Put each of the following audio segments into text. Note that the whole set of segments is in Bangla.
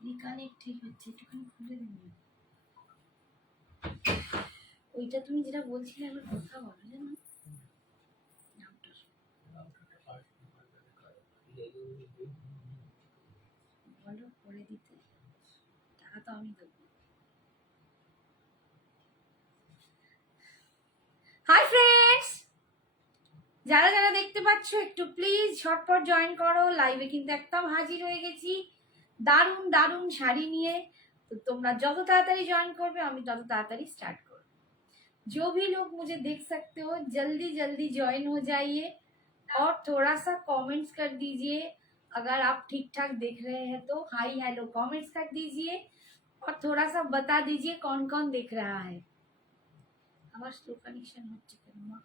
রিকানেক্টেড হচ্ছে, একটুখানি খুলে দিন। ওইটা তুমি যেটা বলছিলে আমার কথা বলো, জানো বলো করে দিতে, টাকা তো আমি দেবো। হাই ফ্রেন্ডস, যারা যারা দেখতে পাচ্ছ একটু প্লিজ ঝটপট জয়েন করো। লাইভে কিন্তু একদম হাজির হয়ে গেছি দারুণ দারুণ শাড়ি নিয়ে। तो তোমরা যত তাড়াতাড়ি জয়েন করবে আমি তত ताड़ाताड़ी स्टार्ट করব। जो भी लोग मुझे देख सकते हो जल्दी जल्दी ज्वाइन हो जाइए और थोड़ा सा कमेंट्स कर दीजिए। अगर आप ठीक ठाक देख रहे हैं तो हाई हेलो कमेंट्स कर दीजिए और थोड़ा सा बता दीजिए कौन कौन देख रहा है। আমার স্লো কানেকশন হচ্ছে কেন মা?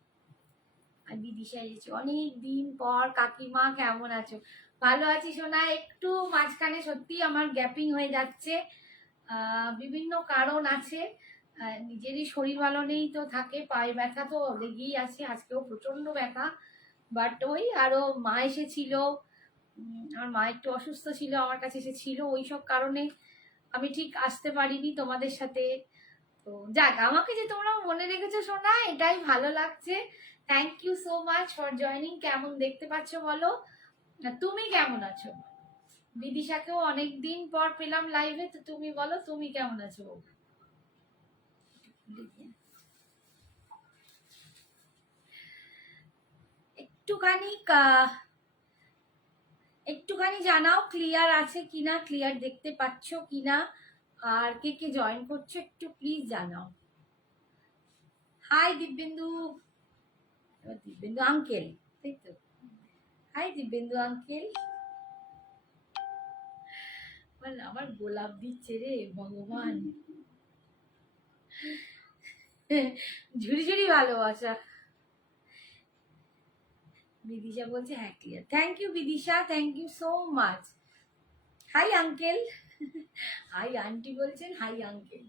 আর বিদিশা এসেছে অনেক দিন পর। কাকিমা কেমন আছো? ভালো আছি সোনা। একটু মাঝখানে সত্যি আমার গ্যাপিং হয়ে যাচ্ছে, বিভিন্ন কারণ আছে। নিজেরই শরীর ভালো নেই তো থাকে, পায়ে ব্যথা তো লেগেই আছে, আজকেও প্রচন্ড ব্যথা। বাট ওই আরো মা এসেছিল, আমার মা একটু অসুস্থ ছিল, আমার কাছে এসেছিল, ওই সব কারণে আমি ঠিক আসতে পারিনি তোমাদের সাথে। তো যাক, আমাকে যে তোমরা মনে রেখেছো সোনা, এটাই ভালো লাগছে। Thank you so much for joining. কেমন দেখতে পাচ্ছ বলো? তুমি কেমন আছো? বিদিশাকেও অনেক দিন পর পেলাম লাইভে, তো তুমি বলো তুমি কেমন আছো? একটুখানি একটুখানি জানাও ক্লিয়ার আছে কিনা, ক্লিয়ার দেখতে পাচ্ছ কিনা, আর কে কে জয়েন করছো একটু প্লিজ জানাও। হাই দিব্যেন্দু, দিব্যেন্দু আঙ্কেল, তাই তো? Hi Dibyendu uncle. আমার গোলাপ দিচ্ছে রে ভগবান, ঝুড়ি ঝুড়ি ভালোবাসা। বিদিশা বলছে হ্যাঁ clear. Thank you Bidisha, thank you so much. Hi uncle, hi aunty বলছেন, হাই আঙ্কেল।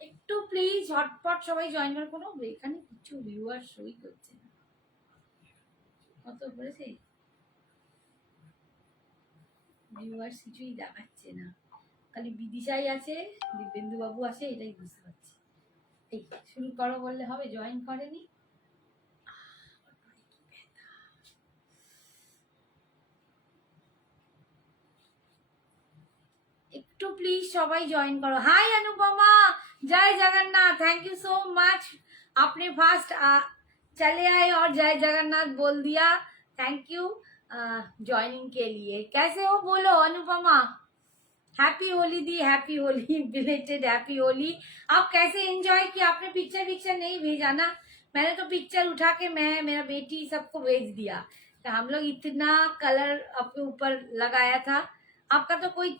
একটু প্লিজ ঝটপট সবাই জয়েন কর। কোনো এখানে কিছু ভিউয়ার সই করছে না, কত করেছে ভিউয়ার্স কিছুই দেখাচ্ছে না, খালি বিদিশাই আছে, দিব্যেন্দু বাবু আছে, এটাই বুঝতে পারছি। এই শুরু করো বললে হবে, জয়েন করেনি। একটু প্লিজ সবাই জয়েন করো। হাই अनुपमा, जय Jagannath, thank you so much. आपने फास्ट चले आए और जय जगन्नाथ बोल दिया, थैंक यू ज्वाइनिंग के लिए। कैसे हो बोलो अनुपमा? हैप्पी होली दी, happy Holi, belated happy Holi. आप कैसे एंजॉय किया? आपने पिक्चर नहीं भेजा ना? मैंने तो पिक्चर उठा के मैं मेरा बेटी सबको भेज दिया। तो हम लोग इतना कलर अपने ऊपर लगाया था, आपका तो कोई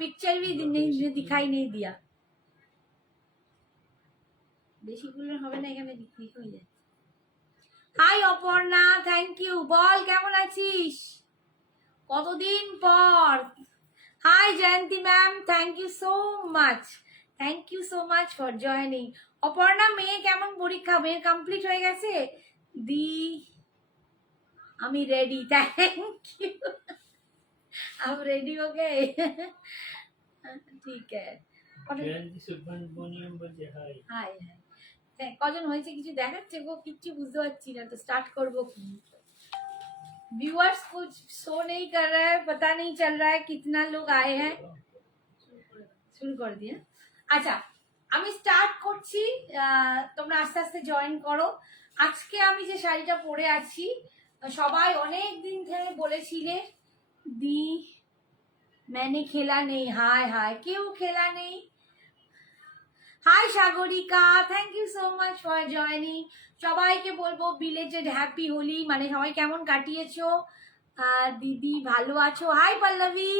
पिक्चर भी नहीं दिखाई नहीं दिया। বেশি গুলো হবে না, এখানে বিক্রি হয়ে যাচ্ছে। Hi Aparna, thank you. বল কেমন আছিস, কতদিন পর। Hi Jayanti ma'am, thank you so much, thank you so much for joining. Aparna মেয়ে কেমন পরীক্ষা? মেয়ে কমপ্লিট হয়ে গেছে? দি আমি রেডি, থ্যাংক ইউ। आप रेडी हो गए? ঠিক है। হাই হাই, কজন হয়েছে কিছু দেখাচ্ছে গো, কিচ্ছু বুঝতে পারছি না, তো স্টার্ট করবো কি? व्यूअर्स कुछ शो नहीं कर रहा है, पता नहीं चल रहा है कितना लोग आए हैं। শুরু করে দিয়ে আচ্ছা, আমি স্টার্ট করছি, তোমরা আস্তে আস্তে জয়েন করো। আজকে আমি যে শাড়িটা পরে আছি, সবাই অনেক দিন থেকে বলেছিলে दी मैंने खेला नहीं। हाय हाय, क्यों खेला नहीं? Hi Sagarika, thank you so much for joining. সবাইকে বলবো বিলেটেড হ্যাপি হোলি। মানে সবাই কেমন কাটিয়েছো? দিদি ভালো আছো? হাই পল্লবী,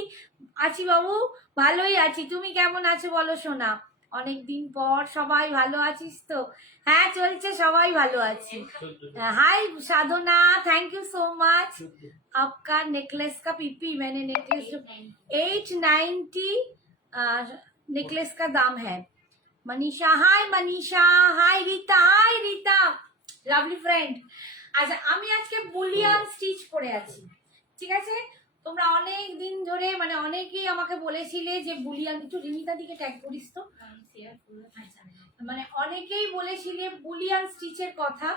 আছি বাবু, ভালোই আছি। তুমি কেমন আছো বলো সোনা? অনেকদিন পর, সবাই ভালো আছিস তো? হ্যাঁ চলছে, সবাই ভালো আছি। हाय साधना, थैंक यू सो मच। आपका नेकलेस का पीपी, मैंने नेकलेस 890 नेकलेस का दाम है। मनीषा, हाय मनीषा, हाय रीता, हाय रीता, লাভলি ফ্রেন্ড। আচ্ছা, আমি আজকে বুলিয়ান স্টিচ পরে আছি। ঠিক আছে, তোমরা অনেক দিন ধরে মানে অনেকেই আমাকে বলেছিলে যে বুলিয়ান, একটু রিমিতার দিকে ট্যাগ করিস তো, মানে অনেকেই বলেছিলে বুলিয়ান স্টিচের কথা।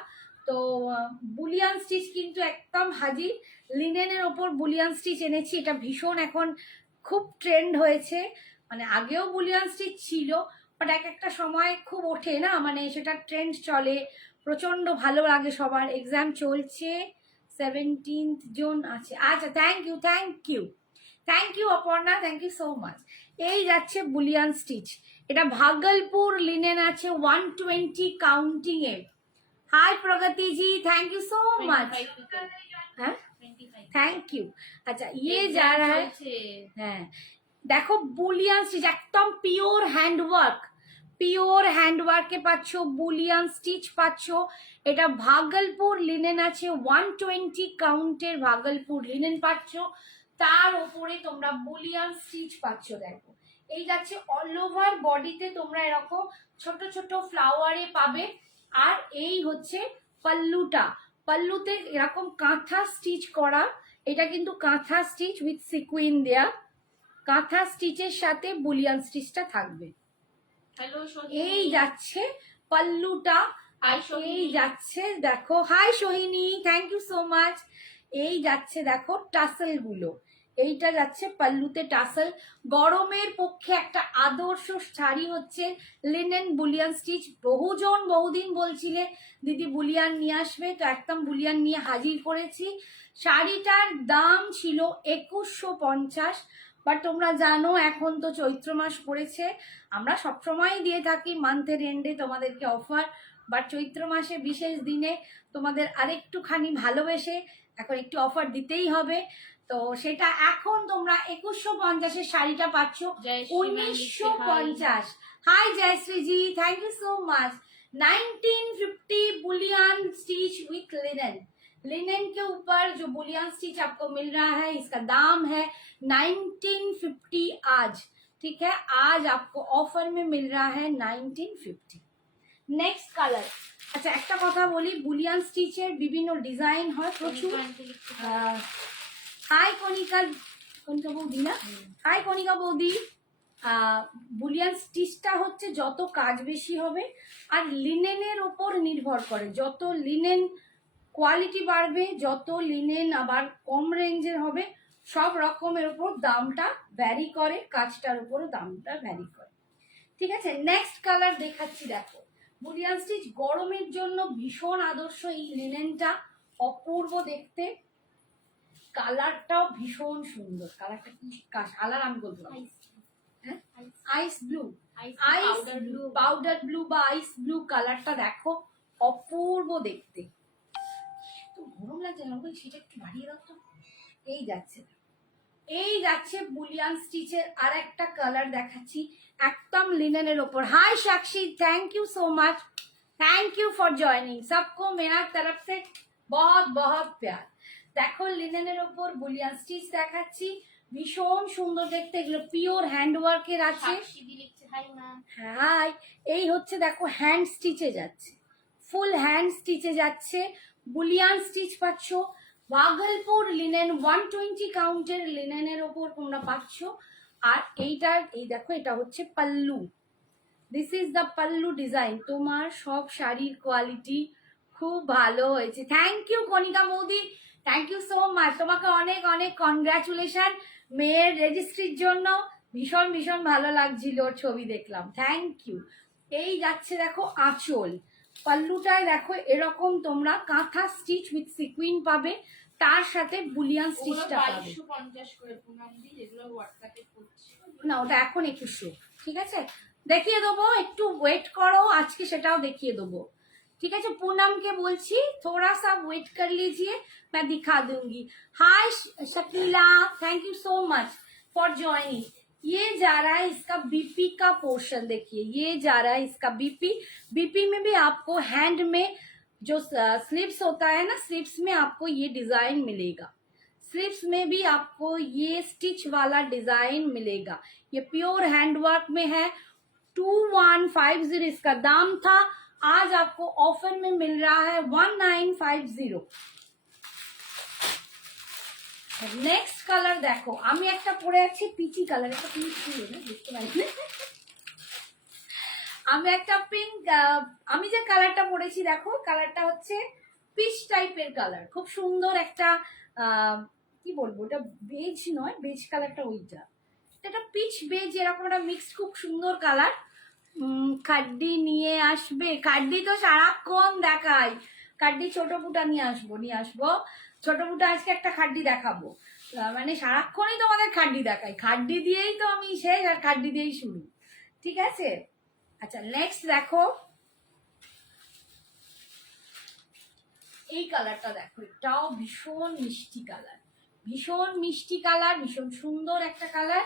তো বুলিয়ান স্টিচ কিন্তু একদম হাজির, লিনেনের ওপর বুলিয়ান স্টিচ এনেছি। এটা ভীষণ এখন খুব ট্রেন্ড হয়েছে, মানে আগেও বুলিয়ান স্টিচ ছিল, বাট এক একটা সময় খুব ওঠে না, মানে সেটা ট্রেন্ড চলে, প্রচন্ড ভালো লাগে সবার। এক্সাম চলছে, 17th জুন আছে। আচ্ছা, thank you thank you thank you Aparna, thank you so much. এই যাচ্ছে বুলিয়ান স্টিচ, এটা ভাগলপুর লিনেন আছে 120 counting A. High Pragati G, thank you so much. হ্যাঁ থ্যাংক ইউ। আচ্ছা ये जा रहा है, হ্যাঁ দেখো বুলিয়ান স্টিচ একদম পিওর হ্যান্ডওয়ার্ক, পিওর হ্যান্ডওয়ার্কে পাচ্ছ, বুলিয়ান স্টিচ পাচ্ছ। এটা ভাগলপুর লিনেন আছে 120 কাউন্টের ভাগলপুর লিনেন পাচ্ছ, তার ওপরে তোমরা বুলিয়ান স্টিচ পাচ্ছ। দেখো এই যাচ্ছে অল ওভার বডিতে, তোমরা এরকম ছোট ছোট ফ্লাওয়ারে পাবে। আর এই হচ্ছে পাল্লুটা, পাল্লুতে এরকম কাঁথা স্টিচ করা, এটা কিন্তু কাঁথা স্টিচ উইথ সিকুইন দেয়া, কাঁথা স্টিচের সাথে বুলিয়ান স্টিচটা থাকবে। এই যাচ্ছে পাল্লুটা, আর এই যাচ্ছে দেখো, hi Sohini, thank you so much. এই যাচ্ছে দেখো টাসেল গুলো, এইটা যাচ্ছে পাল্লুতে টাসেল। গরমের পক্ষে একটা আদর্শ শাড়ি হচ্ছে লিনেন বুলিয়ান স্টিচ। বহুদিন বলছিলে দিদি বুলিয়ান নিয়ে আসবে, তো একদম বুলিয়ান নিয়ে হাজির করেছি। শাড়িটার দাম ছিল 2150, বাট তোমরা জানো এখন তো চৈত্র মাস পড়েছে, আমরা সবসময় দিয়ে থাকি মান্থের এন্ডে তোমাদেরকে অফার, বাট চৈত্র মাসে বিশেষ দিনে তোমাদের আরেকটুখানি ভালোবেসে এখন একটু অফার দিতেই হবে। তো সেটা এখন তোমরা 2150-এর শাড়িটা পাচ্ছ 1950। Hi Jayashree ji, thank you so much. 1950 bullion stitch with linen, linen के ऊपर जो बुलियन स्टिच आपको मिल रहा है इसका दाम है 1950 आज, ठीक है, आज आपको ऑफर में मिल रहा है 1950। Next colour. अच्छा একটা কথা বলি, বুলিয়ান স্টিচের বিভিন্ন ডিজাইন হয় প্রচুর। হাই কণিকা, কণিকা বৌদি না, হাই কণিকা বৌদি। বুলিয়ান স্টিচটা হচ্ছে যত কাজ বেশি হবে আর লিনেনের ওপর নির্ভর করে, যত লিনেন কোয়ালিটি বাড়বে, যত লিনেন আবার কম রেঞ্জের হবে, সব রকমের উপর দামটা ভ্যারি করে, কাজটার উপরও দামটা ভ্যারি করে। ঠিক আছে, নেক্সট কালার দেখাচ্ছি। দেখো বুলিয়ান স্টিচ গরমের জন্য ভীষণ আদর্শ, এই লিনেনটা অপূর্ব দেখতে, কালারটাও ভীষণ সুন্দর। কালারটা কি কালার আমি বলতে পারি, হ্যাঁ আইস ব্লু, আইস ব্লু, পাউডার ব্লু বা আইস ব্লু কালারটা দেখো অপূর্ব দেখতে। তো গরম লাগছে না, সেটা একটু বাড়িয়ে দাও তো। এই যাচ্ছে, এই যাচ্ছে বুলিয়ান স্টিচের আর একটা কালার দেখাচ্ছি একদম লিনেনের ওপর। Hi Sakshi, thank you so much, thank you for joining, सबको मेरा तरफ से बहुत बहुत प्यार। দেখো লিনেনের ওপর বুলিয়ান স্টিচ দেখাচ্ছি, ভীষণ সুন্দর দেখতে, এগুলো পিওর হ্যান্ডওয়ার্কের আছে। হাই, এই হচ্ছে দেখো হ্যান্ড স্টিচে যাচ্ছে, ফুল হ্যান্ড স্টিচে যাচ্ছে, বুলিয়ান স্টিচ পাচ্ছ। ভাগলপুর লিনেন 120 কাউন্টের লিনেনের ওপর তোমরা পাচ্ছ। আর এইটার এই দেখো, এটা হচ্ছে pallu, this is the pallu design. তোমার সব শাড়ির কোয়ালিটি খুব ভালো হয়েছে, থ্যাংক ইউ কণিকা বৌদি, থ্যাংক ইউ সো মাচ। তোমাকে অনেক অনেক কনগ্রাচুলেশন মেয়ের রেজিস্ট্রির জন্য, ভীষণ ভীষণ ভালো লাগছিল ছবি দেখলাম, থ্যাংক ইউ। এই যাচ্ছে দেখো আঁচল, পাল্লুটায় দেখো এরকম তোমরা কাঁথা স্টিচ উইথ সিকুইন পাবে, তার সাথে বুলিয়ান স্টিচটা পাবে। না ওটা এখন 2100, ঠিক আছে, দেখিয়ে দেবো, একটু ওয়েট করো, আজকে সেটাও দেখিয়ে দেবো। ठीक है, पूनम के बोलছি थोड़ा सा वेट कर लीजिए, मैं दिखा दूंगी। Hi Shakila, thank you so much for joining. ये जा रहा है इसका बीपी का पोर्शन, देखिए ये जा रहा है इसका बीपी। बीपी में भी आपको हैंड में जो स्लीव्स होता है ना, स्लीव्स में आपको ये डिजाइन मिलेगा, स्लीव्स में भी आपको ये स्टिच वाला डिजाइन मिलेगा। ये प्योर हैंडवर्क में है, 2150 इसका दाम था, आज आपको ऑफर में मिल रहा है 1950। নেক্সট কালার দেখো, আমি একটা পরে আছি পিচি কালার, একটা পিঙ্ক ছিল না, বুঝতে পারি আমি একটা পিঙ্ক, আমি যে কালারটা পরেছি দেখো, কালারটা হচ্ছে পিচ টাইপের কালার, খুব সুন্দর একটা কি বলবো, ওটা বেজ নয়, বেজ কালারটা ওইটা, এটা পিচ বেজ এরকম একটা মিক্সড, খুব সুন্দর কালার। কাড্ডি নিয়ে আসবে, কাড্ডি তো সারাক্ষণ দেখাই, কাড্ডি ছোট ফুটা নিয়ে আসবো ছোট ফুটা, আজকে একটা খাড্ডি দেখাবো, মানে সারাক্ষণই তোমাদের খাড্ডি দেখাই, খাড্ডি দিয়েই তো আমি শেষ, আর খাড্ডি দিয়েই শুরু, ঠিক আছে। আচ্ছা নেক্সট দেখো, এই কালারটা দেখো, এটাও ভীষণ মিষ্টি কালার, ভীষণ মিষ্টি কালার, ভীষণ সুন্দর একটা কালার।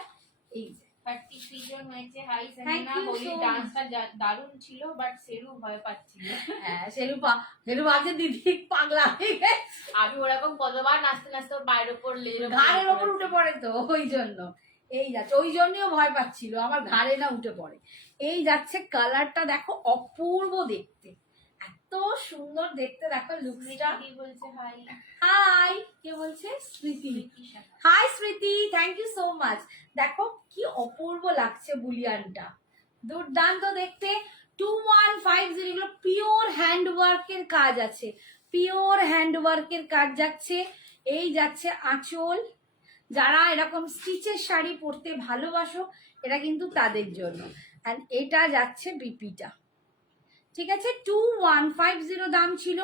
এই যে 33 জন হয়েছে। হাই সানিনা, হোলি ডান্সটা দারুণ ছিল, বাট সেরু ভয় পাচ্ছিল। হ্যাঁ সেরু আগে দিদি পাগলা হয়ে গেছে, আমি ওরকম কতবার নাচতে নাচতে ওর পায়ের উপর ঘাড়ের ওপর উঠে পড়ে তো, ওই জন্য এই যাচ্ছে, ওই জন্যও ভয় পাচ্ছিল আমার ঘাড়ে না উঠে পড়ে। এই যাচ্ছে কালারটা দেখো, অপূর্ব দেখতে, এত সুন্দর দেখতে, দেখো লুকসটা। কি বলছে? হাই হাই, কে বলছে? স্মৃতি। হাই স্মৃতি, থ্যাংক ইউ সো মাচ। দেখো কি অপূর্ব লাগছে বুলিয়ানটা, দুর্দান্ত দেখতে। 2150, এগুলো পিওর হ্যান্ডওয়ার্কের কাজ আছে, পিওর হ্যান্ডওয়ার্কের কাজ যাচ্ছে। এই যাচ্ছে আঁচল, যারা এরকম স্টিচের শাড়ি পরতে ভালোবাসো এটা কিন্তু তাদের জন্য। আর এটা যাচ্ছে বিপিটা, ঠিক আছে। 2150 দাম ছিল,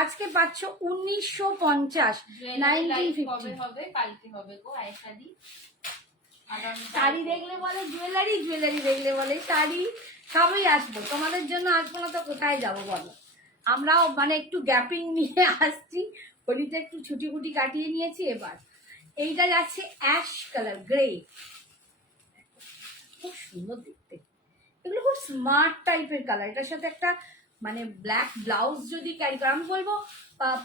আজকে পাচ্ছ 1950, 1950। হবে কালকে হবে গো আয়শাদি। শাড়ি দেখলে বলে জুয়েলারি, জুয়েলারি দেখলে বলে শাড়ি, সবই আসবো তোমাদের জন্য, আসবো না তো কোথায় যাবো বলো। আমরাও মানে একটু গ্যাপিং নিয়ে আসছি, হোলিতে একটু ছুটি ফুটি কাটিয়ে নিয়েছি। এবার এইটা যাচ্ছে অ্যাশ কালার, গ্রে, খুব সুন্দর দেখতে, এগুলো খুব স্মার্ট টাইপের কালার। এটার সাথে একটা মানে ব্ল্যাক ব্লাউজ যদি ক্যারি করো, আমি বলবো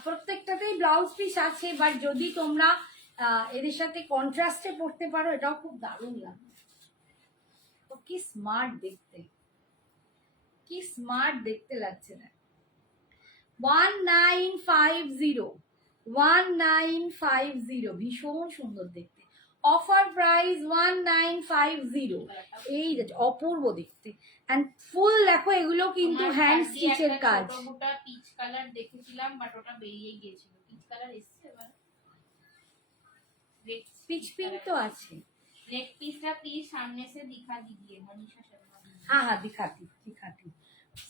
প্রত্যেকটাতেই ব্লাউজ পিস আছে, বাট যদি তোমরা এদের সাথে কন্ট্রাস্টে পড়তে পারো, এটাও খুব দারুণ লাগবে। তো কি স্মার্ট দেখতে, কি স্মার্ট দেখতে লাগছে না। 1950, 1950, ভীষণ সুন্দর দেখতে, অফার প্রাইস 1950। এই অপূর্ব দেখতে, এন্ড ফুল দেখো, এগুলো কিন্তু হ্যান্ড স্টিচের কাজ। ওটা পিচ কালার দেখেছিলাম, বাট ওটা বেরিয়ে গিয়েছিল। পিচ কালার এসছে এবার, পিচ পিঙ্ক তো আছে। नेक पीस का प्लीज सामने से दिखा दीजिए मनीषा शर्मा। হ্যাঁ হ্যাঁ, দিখাতি।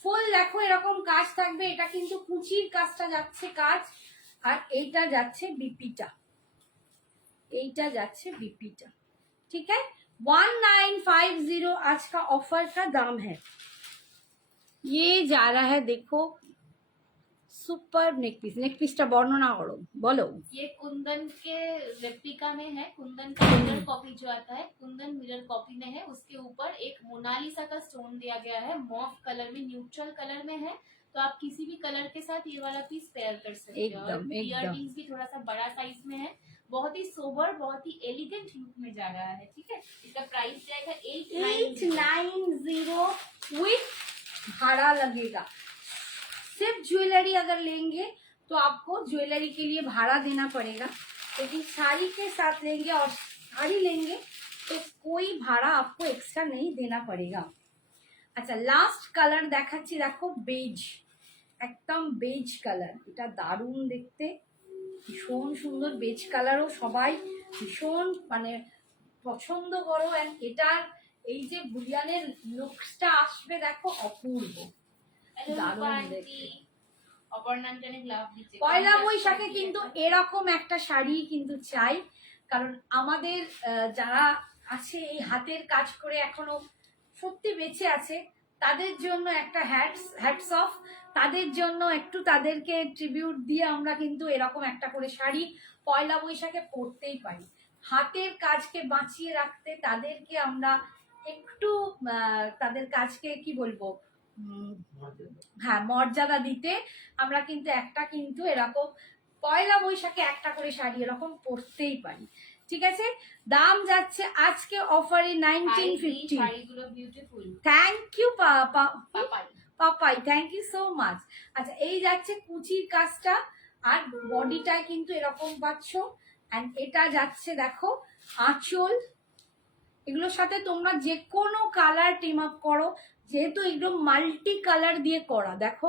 ফুল দেখো এরকম কাজ থাকবে, এটা কিন্তু কুচির কাজটা যাচ্ছে কাজ, আর এইটা যাচ্ছে বিপিটা, এইটা যাচ্ছে বিপিটা, ठीक है। 1950 आज का ऑफर का दाम है। ये जा रहा है देखो, सुपर नेक पीसটা বর্ণনা করো, বলো। ये कुंदन के रेप्लिका में है, कुंदन का मिरर कॉपी जो आता है, कुंदन मिरर कॉपी में है, उसके ऊपर एक मोनालिसा का स्टोन दिया गया है, मॉफ कलर में, न्यूट्रल कलर में है, तो आप किसी भी कलर के साथ ये वाला पीस पेयर कर सकते हो। और इयररिंग्स भी थोड़ा सा बड़ा साइज में है, बहुत ही सोबर, बहुत ही एलिगेंट लुक में जा रहा है, ठीक है। इसका प्राइस जाएगा 890 विथ भाड़ा लगेगा। सिर्फ ज्वेलरी अगर लेंगे तो आपको ज्वेलरी के लिए भाड़ा देना पड़ेगा, लेकिन साड़ी के साथ लेंगे और साड़ी लेंगे तो कोई भाड़ा आपको एक्स्ट्रा नहीं देना पड़ेगा। अच्छा लास्ट कलर দেখাচ্ছি, দেখো বেজ, একদম বেজ কালার, এটা দারুণ দেখতে, ভীষণ সুন্দর বেজ কালারও সবাই ভীষণ মানে পছন্দ করো। এন্ড এটার এই যে বুলিয়ানের লুকসটা আসবে দেখো, অপূর্ব দারুণ দেখতে। পয়লা বৈশাখে কিন্তু এরকম একটা শাড়ি কিন্তু চাই, কারণ আমাদের যারা আছে এই হাতের কাজ করে এখনো সত্যি বেঁচে আছে, তাদের জন্য একটা হ্যাটস অফ, তাদের জন্য একটু তাদেরকে ট্রিবিউট দিয়ে আমরা কিন্তু এরকম একটা করে শাড়ি পয়লা বৈশাখে পরতেই পারি। হাতের কাজকে বাঁচিয়ে রাখতে তাদেরকে আমরা একটু তাদের কাজকে কি বলবো, হ্যাঁ মর্যাদা দিতে আমরা কিন্তু একটা কিন্তু এরকম পয়লা বৈশাখে একটা করে শাড়ি এরকম পরতেই পারি, ঠিক আছে। দাম যাচ্ছে আজকে অফারে 1950। Thank you Papai, thank you so much. আচ্ছা এই যাচ্ছে কুচির কাজটা, আর বডিটায় কিন্তু এরকম পাচ্ছ অ্যান্ড এটা যাচ্ছে দেখো আঁচল। এগুলোর সাথে তোমরা যে কোনো কালার টিম আপ করো, যেহেতু এগুলো মাল্টি কালার দিয়ে করা। দেখো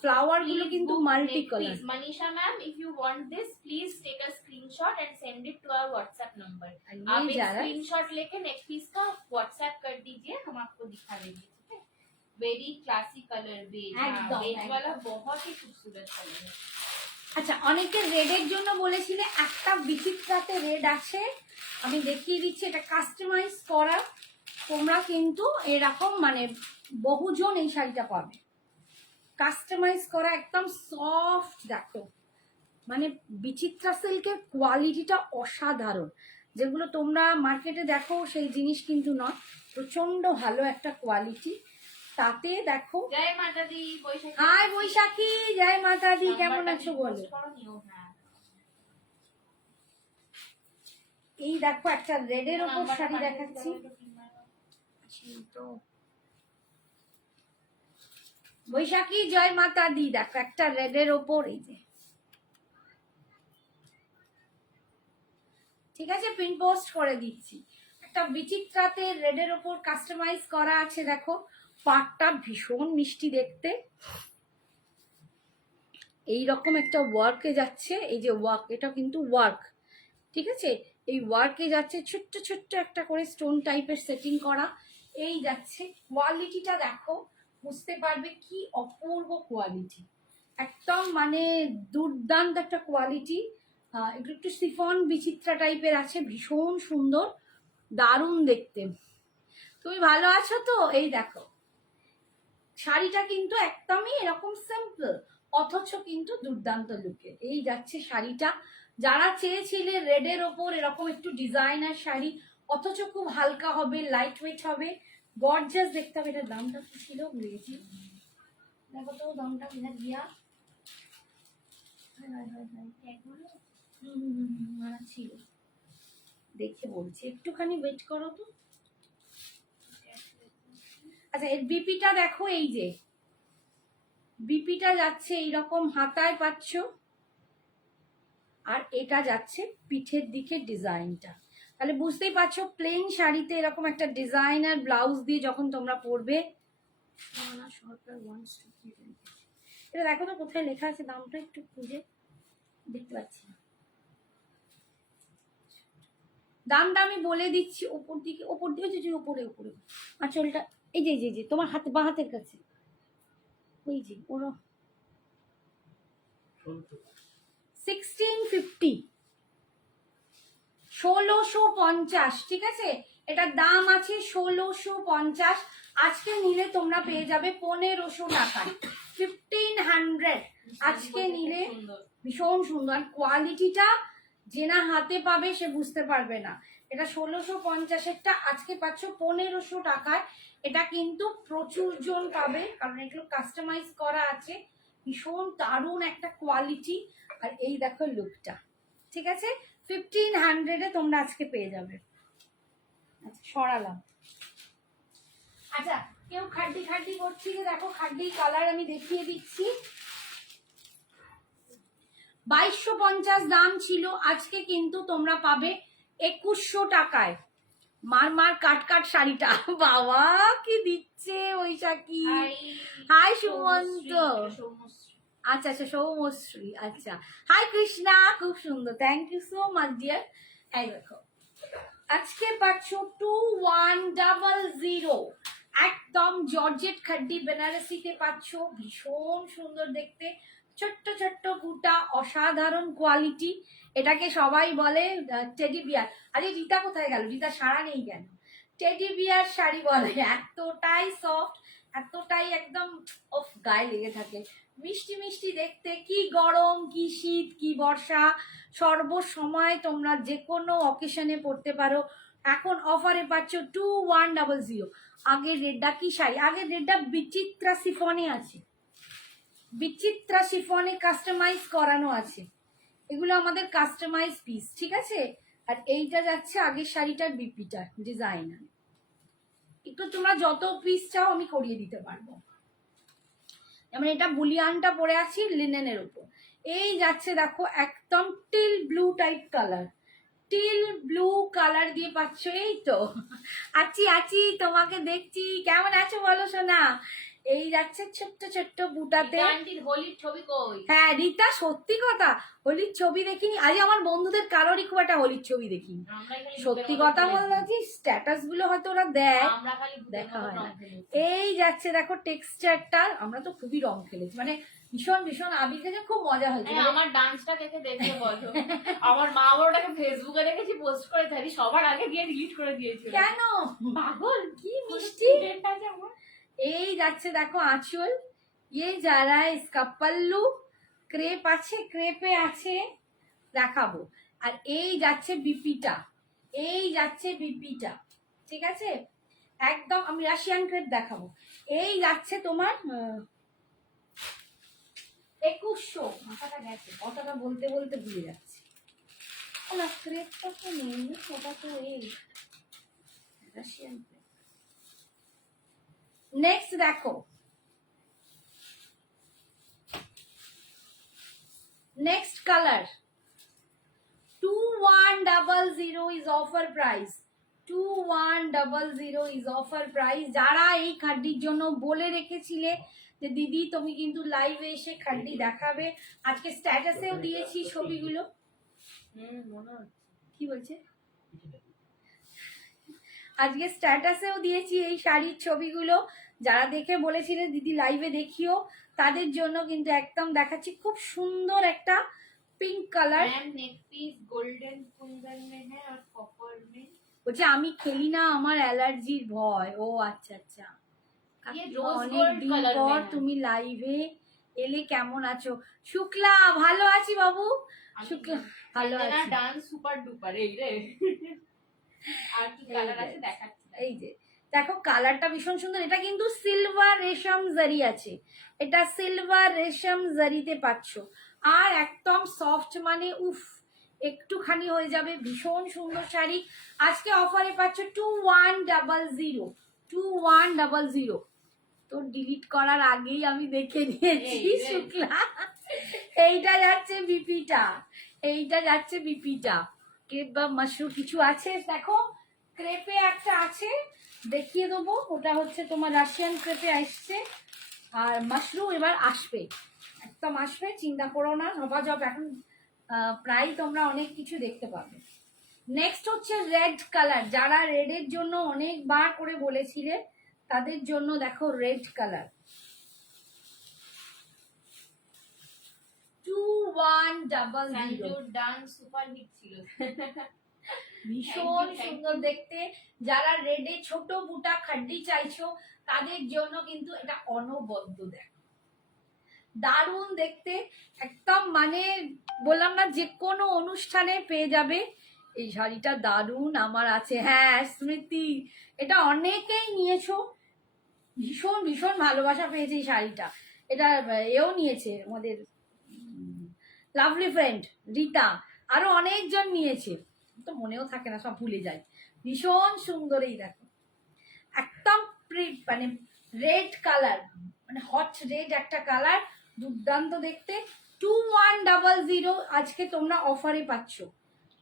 ফ্লাওয়ার গুলো কিন্তু multi colour. Manisha ma'am, if you want this, please take a screenshot and send it to our WhatsApp number. आप एक स्क्रीनशॉट लेके नेक पीस का WhatsApp कर दीजिए, हम आपको दिखा देंगे, ठीक है। Very classy colour beige, beige वाला बहुत ही खूबसूरत कलर है। আচ্ছা, অনেকে রেডের জন্য বলেছিলে, একটা বিচিত্রাতে রেড আছে, আমি দেখিয়ে দিচ্ছি। এটা কাস্টমাইজ করা, তোমরা কিন্তু এরকম মানে বহুজন এই শাড়িটা পাবে। কাস্টমাইজ করা একদম সফট, দেখো মানে বিচিত্রা সিল্কের কোয়ালিটিটা অসাধারণ। যেগুলো তোমরা মার্কেটে দেখো সেই জিনিস কিন্তু নয়, প্রচন্ড ভালো একটা কোয়ালিটি। তাতে দেখো জয় মাতা দি, বৈশাখী। হাই বৈশাখী, জয় মাতা দি, কেমন আছো বলো? এই দেখো একটা রেডের ওপর শাড়ি দেখাচ্ছি। বৈশাখী জয় মাতা দি, দেখো একটা রেডের ওপর, এই যে ঠিক আছে, পিন পোস্ট করে দিচ্ছি। একটা বিচিত্রাতে রেডের ওপর কাস্টমাইজ করা আছে। দেখো পাটটা ভীষণ মিষ্টি দেখতে, এই রকম একটা ওয়ার্কে যাচ্ছে। এই যে ওয়ার্ক, এটা কিন্তু ওয়ার্ক, ঠিক আছে। এই ওয়ার্কে যাচ্ছে ছোট্ট ছোট্ট একটা করে স্টোন টাইপের সেটিং করা। এই যাচ্ছে, কোয়ালিটিটা দেখো, বুঝতে পারবে কি অপূর্ব কোয়ালিটি, একদম মানে দুর্দান্ত একটা কোয়ালিটি। একটু একটু সিফন বিচিত্রা টাইপের আছে, ভীষণ সুন্দর, দারুণ দেখতে। তুমি ভালো আছো তো? এই দেখো শাড়িটা কিন্তু একদমই এরকম সিম্পল, অথচ কিন্তু দুর্দান্ত লুকের। এই যাচ্ছে শাড়িটা। যারা চেয়েছিলে রেডের ওপর এরকম একটু ডিজাইনার শাড়ি, অথচ খুব হালকা হবে, লাইট ওয়েট হবে, গর্জাস দেখতে হবে। এটার দামটা কি ছিল ভুলে গেছি, দেখো তো দামটা কিনা দিয়া মারা ছিল, দেখে বলছি, একটুখানি ওয়েট করো তো। আচ্ছা, এর বিপিটা দেখো, এই যে বিপিটা যাচ্ছে এইরকম হাতায় পাচ্ছ, আর এটা যাচ্ছে পিঠের দিকে ডিজাইনটা। তাহলে বুঝতেই পারছো প্লেন শাড়িতে এরকম একটা ডিজাইনার ব্লাউজ দিয়ে যখন তোমরা পরবে। এটা দেখো তো কোথায় লেখা আছে দামটা, একটু খুঁজে দেখতে পাচ্ছি না। দামটা আমি বলে দিচ্ছি, ওপর দিকে, ওপর দিকে, যে উপরে উপরে আঁচলটা, এই যে যে তোমার হাতে, বাঁ হাতের কাছে, ওই যে ওরা 1650, 1650, ঠিক আছে। এটার দাম আছে 1650। আজকে নিলে তোমরা পেয়ে যাবে 1500 টাকায়, 1500 আজকে নিলে। ভীষণ সুন্দর কোয়ালিটিটা, যে না হাতে পাবে সে বুঝতে পারবে না। এটা 1650-এরটা আজকে পাচ্ছ 1500 টাকায়। এটা কিন্তু প্রচুর জন পাবে, কারণ এগুলো কাস্টমাইজ করা আছে, ভীষণ দারুণ একটা কোয়ালিটি। আর এই দেখো লুকটা, ঠিক আছে, 1500-এ তোমরা আজকে পেয়ে যাবে। আচ্ছা সরালাম। আচ্ছা, কেউ খাড্ডি খাড্ডি করছি, যে দেখো খাড্ডি কালার আমি দেখিয়ে দিচ্ছি। 2250 দাম ছিল, আজকে কিন্তু তোমরা পাবে 2100 টাকায়। মার কাট কাট শাড়িটা, বাবা কি দিচ্ছে বৈশাখী। হাই সুমন্ত, আচ্ছা আচ্ছা সৌমশ্রী, আচ্ছা হাই কৃষ্ণা, খুব সুন্দর, thank you so much dear. এই দেখো আজকে পাচ্ছ 2100, একদম জর্জেট খাড্ডি বেনারসিতে পাচ্ছ, ভীষণ সুন্দর দেখতে, ছোট্ট ছোট্ট বুটা, অসাধারণ কোয়ালিটি। এটাকে সবাই বলে টেডি বিয়ার। আরে রীতা কোথায় গেল? রীতা সারা নেই কেন? টেডি বিয়ার শাড়ি বলে, এতটাই সফট, এতটাই একদম অফ গায়ে লেগে থাকে, মিষ্টি মিষ্টি দেখতে। কি গরম, কি শীত, কি বর্ষা, সর্বসময় তোমরা যে কোনো অকেশনে পড়তে পারো। এখন অফারে পাচ্ছ 2100। আগের রেটটা কি শাড়ি? আগের রেটটা বিচিত্রা শিফনে আছে, বিচিত্রা শিফনে কাস্টমাইজ করানো আছে, এগুলো আমাদের কাস্টমাইজ পিস, ঠিক আছে। আর এইটা যাচ্ছে আগের শাড়িটার বিপিটা ডিজাইনার। একটু তোমরা যত পিস চাও আমি করিয়ে দিতে পারবো। যেমন এটা বুলিয়ানটা পরে আছি লিনেনের উপর, এই যাচ্ছে দেখো একদম teal blue type colour, teal blue colour দিয়ে পাচ্ছ। এই তো আছি আছি, তোমাকে দেখছি, কেমন আছো বলো সোনা। এই যাচ্ছে ছোট্ট ছোট্ট বুটাতে। আন্টির হোলির ছবি কই? হ্যাঁ রিতা, সত্যি কথা, হোলির ছবি দেখিনি আজ, আমার বন্ধুদের কারোরই খুব একটা হোলির ছবি দেখিনি। আমরাই খালি সত্যি ভূতের কথা মতো বলছি, স্ট্যাটাস গুলো হয়তো ওরা দেয়, আমরা খালি ভূতের দেখা মতো হয় না। রং খেলেছি। এই যাচ্ছে দেখো টেক্সচারটা, আমরা তো খুবই রং খেলেছি, মানে ভীষণ ভীষণ আবির কাছে খুব মজা হয়েছে। এই আমার ডান্সটা কে দেখে বলো। আমার মা ওটাকে ফেসবুকে দেখেছি পোস্ট করে থাকি, সবার আগে গিয়ে ডিলিট করে দিয়েছিল। কেন পাগল, কি মিষ্টি। ট্রেন্ড আছে আমার। এই যাচ্ছে দেখো আঁচল, ইয়ে যারা ইসকা পাল্লু, ক্রেপ আছে, ক্রেপে আছে, দেখাবো। আর এই যাচ্ছে বিপিটা, এই যাচ্ছে বিপিটা, ঠিক আছে একদম। আমি রাশিয়ান ক্রেপ দেখাবো। এই যাচ্ছে তোমার 2100, মাথাটা গেছে, কথাটা বলতে বলতে ভুলে যাচ্ছি। না ক্রেপটা তো নেই, ওটা তো এই রাশিয়ান ক্রেপ। নেক্সট দেখো, next color 2100 is offer price, 2100 is offer price। যারা এই খাড্ডির জন্য বলে রেখেছিলে যে দিদি তুমি কিন্তু লাইভে এসে খাড্ডি দেখাবে, আজকে স্ট্যাটাসেও দিয়েছি ছবিগুলো। মনে হচ্ছে কি বলছে, আজকে স্ট্যাটাসেও দিয়েছি এই শাড়ির ছবিগুলো, যারা দেখে বলেছিলে দিদি লাইভে দেখিও, তাদের জন্য কিন্তু একদম দেখাচ্ছি। খুব সুন্দর একটা pink colour. Ma'am neck piece golden kundan में है और कॉपर में। বলছে আমি খেলি না, আমার অ্যালার্জির ভয়। ও আচ্ছা আচ্ছা, ये रोज অনেক गोल्ड দিন कलर পর में है। তুমি লাইভে এলে, কেমন আছো? শুক্লা ভালো আছি বাবু, শুক্লা ভালো না আছি। ডান্স সুপার ডুপার এই রে। আর কি কালার আছে দেখাচ্ছি। এই যে দেখো কালারটা ভীষণ সুন্দর, এটা কিন্তু সিলভার রেশম জারি আছে, এটা সিলভার রেশম জারিতে পাচ্ছ। আর একদম সফট, মানে উফ একটুখানি হয়ে যাবে, ভীষণ সুন্দর শাড়ি। আজকে অফারে পাচ্ছ 2100, 2100। তো ডিলিট করার আগেই আমি দেখে নিয়েছি এই রে। শুক্লা। এইটা যাচ্ছে বিপিটা, এইটা যাচ্ছে বিপিটা। ক্রেপ বা মাশরুম কিছু আছে দেখো, ক্রেপে একটা আছে দেখিয়ে দেবো, ওটা হচ্ছে তোমার রাশিয়ান ক্রেপে আসছে, আর মাশরুম এবার আসবে, একদম আসবে, চিন্তা করো না। নবাজব এখন প্রায় তোমরা অনেক কিছু দেখতে পাবে। নেক্সট হচ্ছে রেড কালার, যারা রেডের জন্য অনেকবার করে বলেছিলে তাদের জন্য দেখো red colour 2100, dance super hit ছিল। ভীষণ Thank you, সুন্দর দেখতে। যারা রেডে ছোট বুটা খাড্ডি চাইছো তাদের জন্য কিন্তু এটা অনবদ্য, দেখো দারুণ দেখতে একদম, মানে বললাম না যে কোনো অনুষ্ঠানে পেয়ে যাবে এই শাড়িটা, দারুণ আমার আছে। হ্যাঁ স্মৃতি, এটা অনেকেই নিয়েছো, ভীষণ ভীষণ ভালোবাসা পেয়েছে এই শাড়িটা। এটা এও নিয়েছে আমাদের লাভলি ফ্রেন্ড রীতা, আরো অনেকজন নিয়েছে, তো মনেও থাকে না, সব ভুলে যায়। ভীষণ সুন্দর, এই দেখো একদম মানে রেড কালার, মানে হট রেড একটা কালার, দুর্দান্ত দেখতে। 2100 আজকে তোমরা অফারে পাচ্ছ,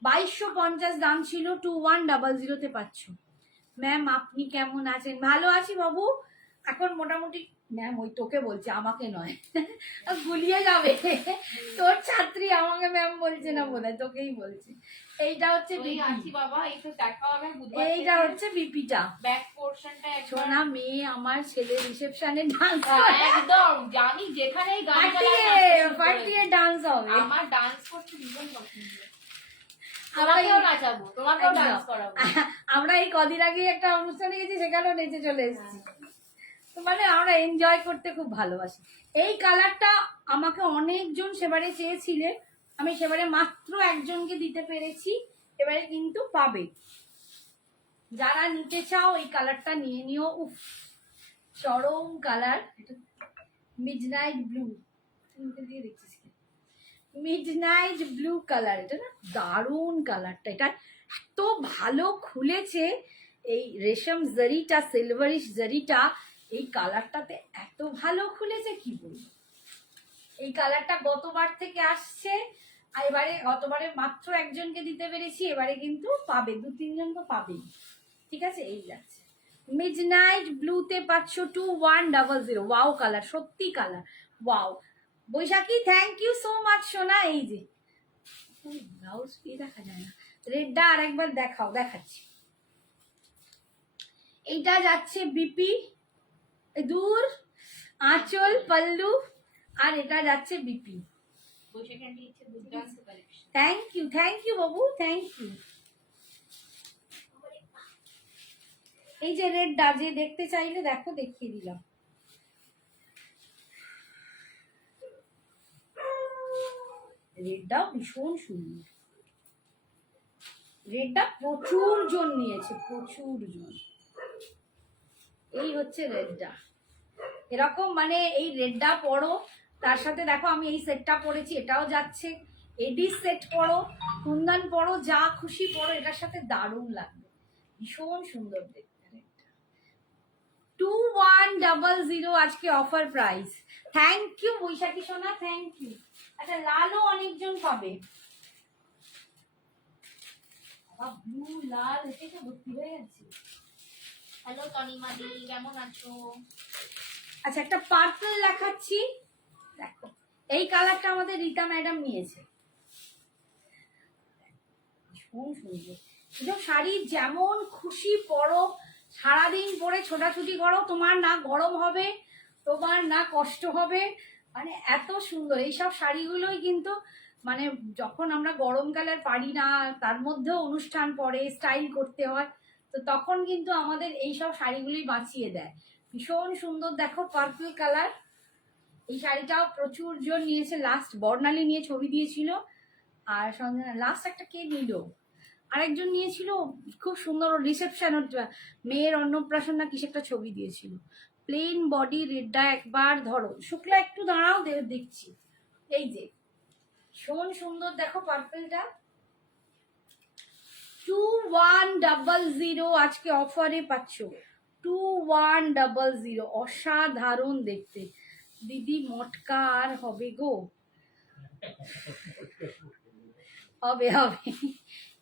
2250 দাম ছিল, 2100 পাচ্ছ। ম্যাম আপনি কেমন আছেন? ভালো আছি বাবু, এখন মোটামুটি। ম্যাম ওই তোকে বলছে, আমাকে নয়, গুলিয়ে যাবে, তোর ছাত্রী আমাকে ম্যাম বলছে না বোধহয়, তোকেই বলছে। এইটা হচ্ছে আছি বাবা, একটু দেখা হবে বুধবার। এইটা হচ্ছে বিপিটা। ব্যাক পোরশনটা সোনা মেয়ে আমার ছেলে রিসেপশনে ডান্স একদম জানি, যেখানেই গান পার্টিয়ে ডান্স হবে। আমার ডান্স করতে ভীষণ পছন্দ। আমরা আমাকেও নাচাবো, তোমাকেও একদম। ডান্স করাবো। আমরা এই কদিন আগে একটা অনুষ্ঠানে গেছি, সেখানেও নেচে চলে এসেছি। তো মানে আমরা এনজয় করতে খুব ভালোবাসি। এই কালারটা আমাকে অনেকজন সেবারে চেয়েছিলে, আমি সেবারে মাত্র একজনকে দিতে পেরেছি, এবারে কিন্তু পাবে। যারা নিতে চাও এই কালারটা নিয়ে নিও। উফ চরম কালার, মিডনাইট ব্লু, দিয়ে দেখছিস মিডনাইট ব্লু কালার, এটা না দারুণ কালারটা, এটা এত ভালো খুলেছে এই রেশম জারিটা, সিলভারিশ জারিটা এই কালারটাতে এত ভালো খুলেছে কি বলবো। এই কালারটা গতবার থেকে আসছে, আর এবারে গতবারে মাত্র একজনকে দিতে পেরেছি, এবারে কিন্তু পাবে 2-3 জন তো পাবেই। ঠিক আছে, এই যাচ্ছে মিডনাইট ব্লুতে পাচ্ছ 2100। ওয়াও কালার, সত্যি colour wow. Baishakhi thank you so much সোনা। এই যে ব্লাউজ কি দেখা যায় না, রেডটা আর একবার দেখাও, দেখাচ্ছি। এইটা যাচ্ছে বিপি, দূর আঁচল পাল্লু, আর এটা যাচ্ছে BP. Thank you Babu, thank you. এই যে রেডটা, যে দেখতে চাইলে দেখো, দেখিয়ে দিলাম। রেডটাও ভীষণ সুন্দর, রেডটা প্রচুর জন নিয়েছে, প্রচুর জন। এই হচ্ছে রেডটা, এরকম মানে এই রেডটা পরো, তার সাথে দেখো আমি এই সেটটা পরেছি, এটাও যাচ্ছে। এডি সেট পরো, কুন্দন পরো, যা খুশি পরো, এটার সাথে দারুণ লাগবে, ভীষণ সুন্দর দেখতে। 2100 আজকে অফার প্রাইস। থ্যাংক ইউ বৈশাখী সোনা, থ্যাংক ইউ। আচ্ছা লালও অনেকজন পাবে, ব্লু লাল এটা ভর্তি হয়ে গেছে। হ্যালো তনিমা দি, কেমন আছো? আচ্ছা একটা পার্পল দেখাচ্ছি, দেখো এই কালারটা আমাদের রীতা ম্যাডাম নিয়েছে, ভীষণ সুন্দর। এসব শাড়ি যেমন খুশি পরো, সারাদিন পরে ছোটাছুটি করো, তোমার না গরম হবে, তোমার না কষ্ট হবে, মানে এত সুন্দর এইসব শাড়িগুলোই কিন্তু, মানে যখন আমরা গরমকালে পারি না, তার মধ্যেও অনুষ্ঠান পরে স্টাইল করতে হয়, তো তখন কিন্তু আমাদের এইসব শাড়িগুলোই বাঁচিয়ে দেয়। ভীষণ সুন্দর দেখো পার্পল কালার। এই শাড়িটাও প্রচুর জন নিয়েছে, লাস্ট বর্ণালী নিয়ে ছবি দিয়েছিল, আর সঙ্গে লাস্ট একটা কে নিল, আরেকজন নিয়েছিল, খুব সুন্দর রিসেপশন, মেয়ের অন্নপ্রাশন না কিছু একটা ছবি দিয়েছিল। প্লেন বডি রেডটা একবার ধরো, শুক্লা একটু দাঁড়াও, দেখছি। এই যে ভীষণ সুন্দর দেখো পার্পলটা, 2100 আজকে অফারে পাচ্ছ, 2100, অসাধারণ দেখতে। দিদি মটকা আর হবে গো, হবে হবে।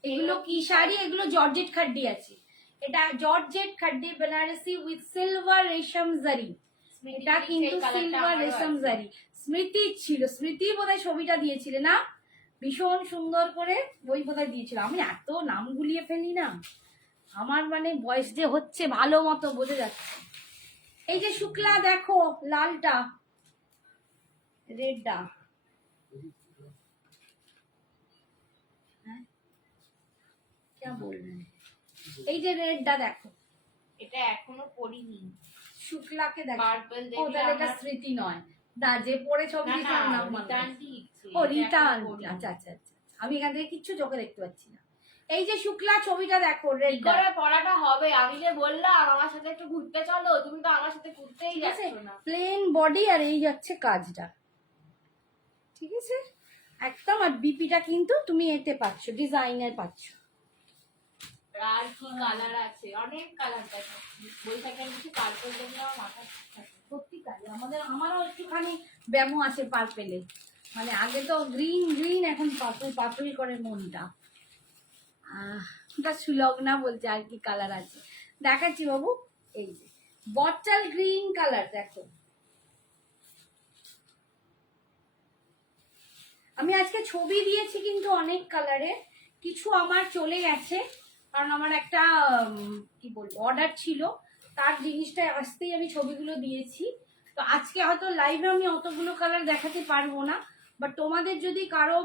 এগুলো কি শাড়ি, এগুলো জর্জেট খাড্ডি আছে, এটা georgette khaddi Banarasi with silver resham zari, এটা কিন্তু সিলভার রেশম জারি। স্মৃতি ছিল, স্মৃতি বোধহয় ছবিটা দিয়েছিলে না, ভীষণ সুন্দর করে বই বোধহয় দিয়েছিল। আমি এত নাম গুলিয়ে ফেলি না, আমার মানে বয়স যে হচ্ছে ভালো মতো বোঝা যাচ্ছে। এই যে শুক্লা দেখো লালটা, রেডটা, বলবেন, এই যে রেডটা দেখো, এটা এখনো পড়িনি। শুক্লাকে দেখো, পার্পল ও তাহলে এটা স্মৃতি নয়, না যে পরে ছবি দিয়েছিলাম নাম মনে নেই। ও রিতা, আচ্ছা আচ্ছা আচ্ছা, আমি এখান থেকে কিচ্ছু চোখে দেখতে পাচ্ছি না। এই যে শুক্লা ছবিটা দেখো, রেড করে পড়াটা হবে। আমি যে বললাম আমার সাথে একটু ঘুরতে চলো, তুমি তো আমার সাথে ঘুরতেই যাচ্ছ না। প্লেন বডি আর এই যাচ্ছে কাজটা, ঠিক আছে একদম। আর বিপিটা কিন্তু তুমি এতে পাচ্ছ, ডিজাইনের পাচ্ছ। আর কি কালার আছে, অনেক কালার আছে। বৈশাখে কিছু পার্পল দেখলে আমার মাথা সত্যি তাই, আমারও একটুখানি ব্যামো আছে পার্পেলে, মানে আগে তো গ্রিন গ্রিন, এখন পার্পল পার্পল করে মনটা। ওটা সুলগ্না বলছে আর কি কালার আছে, দেখাচ্ছি বাবু। এই যে বটল গ্রিন কালার দেখো, আমি আজকে ছবি দিয়েছি কিন্তু অনেক কালারের, কিছু আমার চলে গেছে, কারণ আমার একটা কি বলবো অর্ডার ছিল, তার জিনিসটা আসতেই আমি ছবিগুলো দিয়েছি। তো আজকে হয়তো লাইভে আমি অতগুলো কালার দেখাতে পারবো না, বাট তোমাদের যদি কারো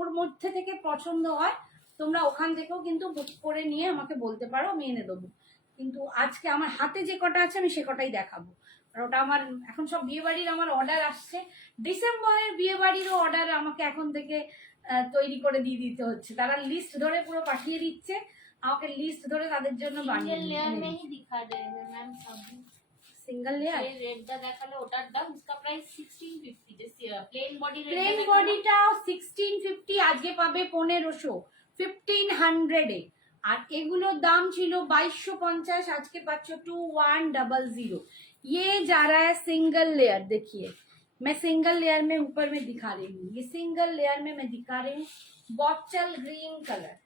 ওর মধ্যে থেকে পছন্দ হয়, তোমরা ওখান থেকেও কিন্তু বুক করে নিয়ে আমাকে বলতে পারো, আমি এনে দেবো। কিন্তু আজকে আমার হাতে যে কটা আছে আমি সে কটাই দেখাবো, আর ওটা আমার এখন সব বিয়ে বাড়ির আমার অর্ডার আসছে, ডিসেম্বরের বিয়ে বাড়িরও অর্ডার আমাকে এখন থেকে তৈরি করে দিয়ে দিতে হচ্ছে, তারা লিস্ট ধরে পুরো পাঠিয়ে দিচ্ছে, আমাকে লিস্ট ধরে তাদের জন্য বানিয়ে लेयर में ही दिखा दे मैम सब। সিঙ্গেল লেয়ার ये रेड दा দেখালে ওটার দাম, उसका प्राइस 1650। जैसे प्लेन बॉडी প্লেন বডিটা 1650, আজকে পাবে 1500, 1500 এ। আর এগুলোর দাম ছিল 2250, আজকে পাচ্ছ 2100। ये जा रहा है सिंगल लेयर, देखिए मैं सिंगल लेयर में ऊपर में दिखा रही हूँ, ये सिंगल लेयर में मैं दिखा रही हूँ। Bottle green colour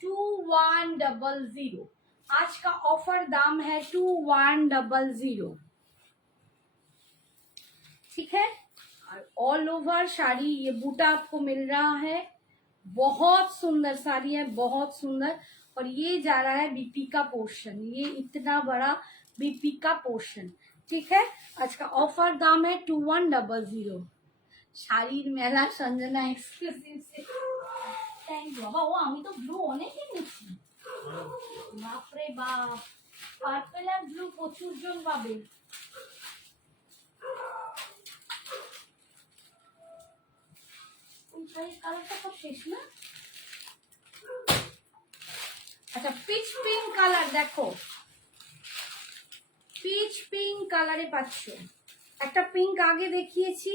2100। आज का ऑफर दाम है 2100, ठीक है। और ऑल ओवर साड़ी, ये बूटा आपको मिल रहा है। बहुत सुंदर साड़ी है, बहुत सुंदर। और ये जा रहा है बीपी का पोर्शन, ये इतना बड़ा बीपी का पोर्शन, ठीक है। आज का ऑफर दाम है 2100। শাড়ির মেলা সঞ্জনা এক্সক্লুসিভ। থ্যাংক ইউ বাবা। ও আমি তো ব্লু অনেক এনেছি, বাপরে বাপ। পার্পল আর ব্লু প্রচুর জন পাবে। ওই শাড়ির কালারটা সব শেষ না। আচ্ছা, পিচ পিঙ্ক কালার দেখো, পিচ পিঙ্ক কালারে পাচ্ছ। একটা পিঙ্ক আগে দেখিয়েছি,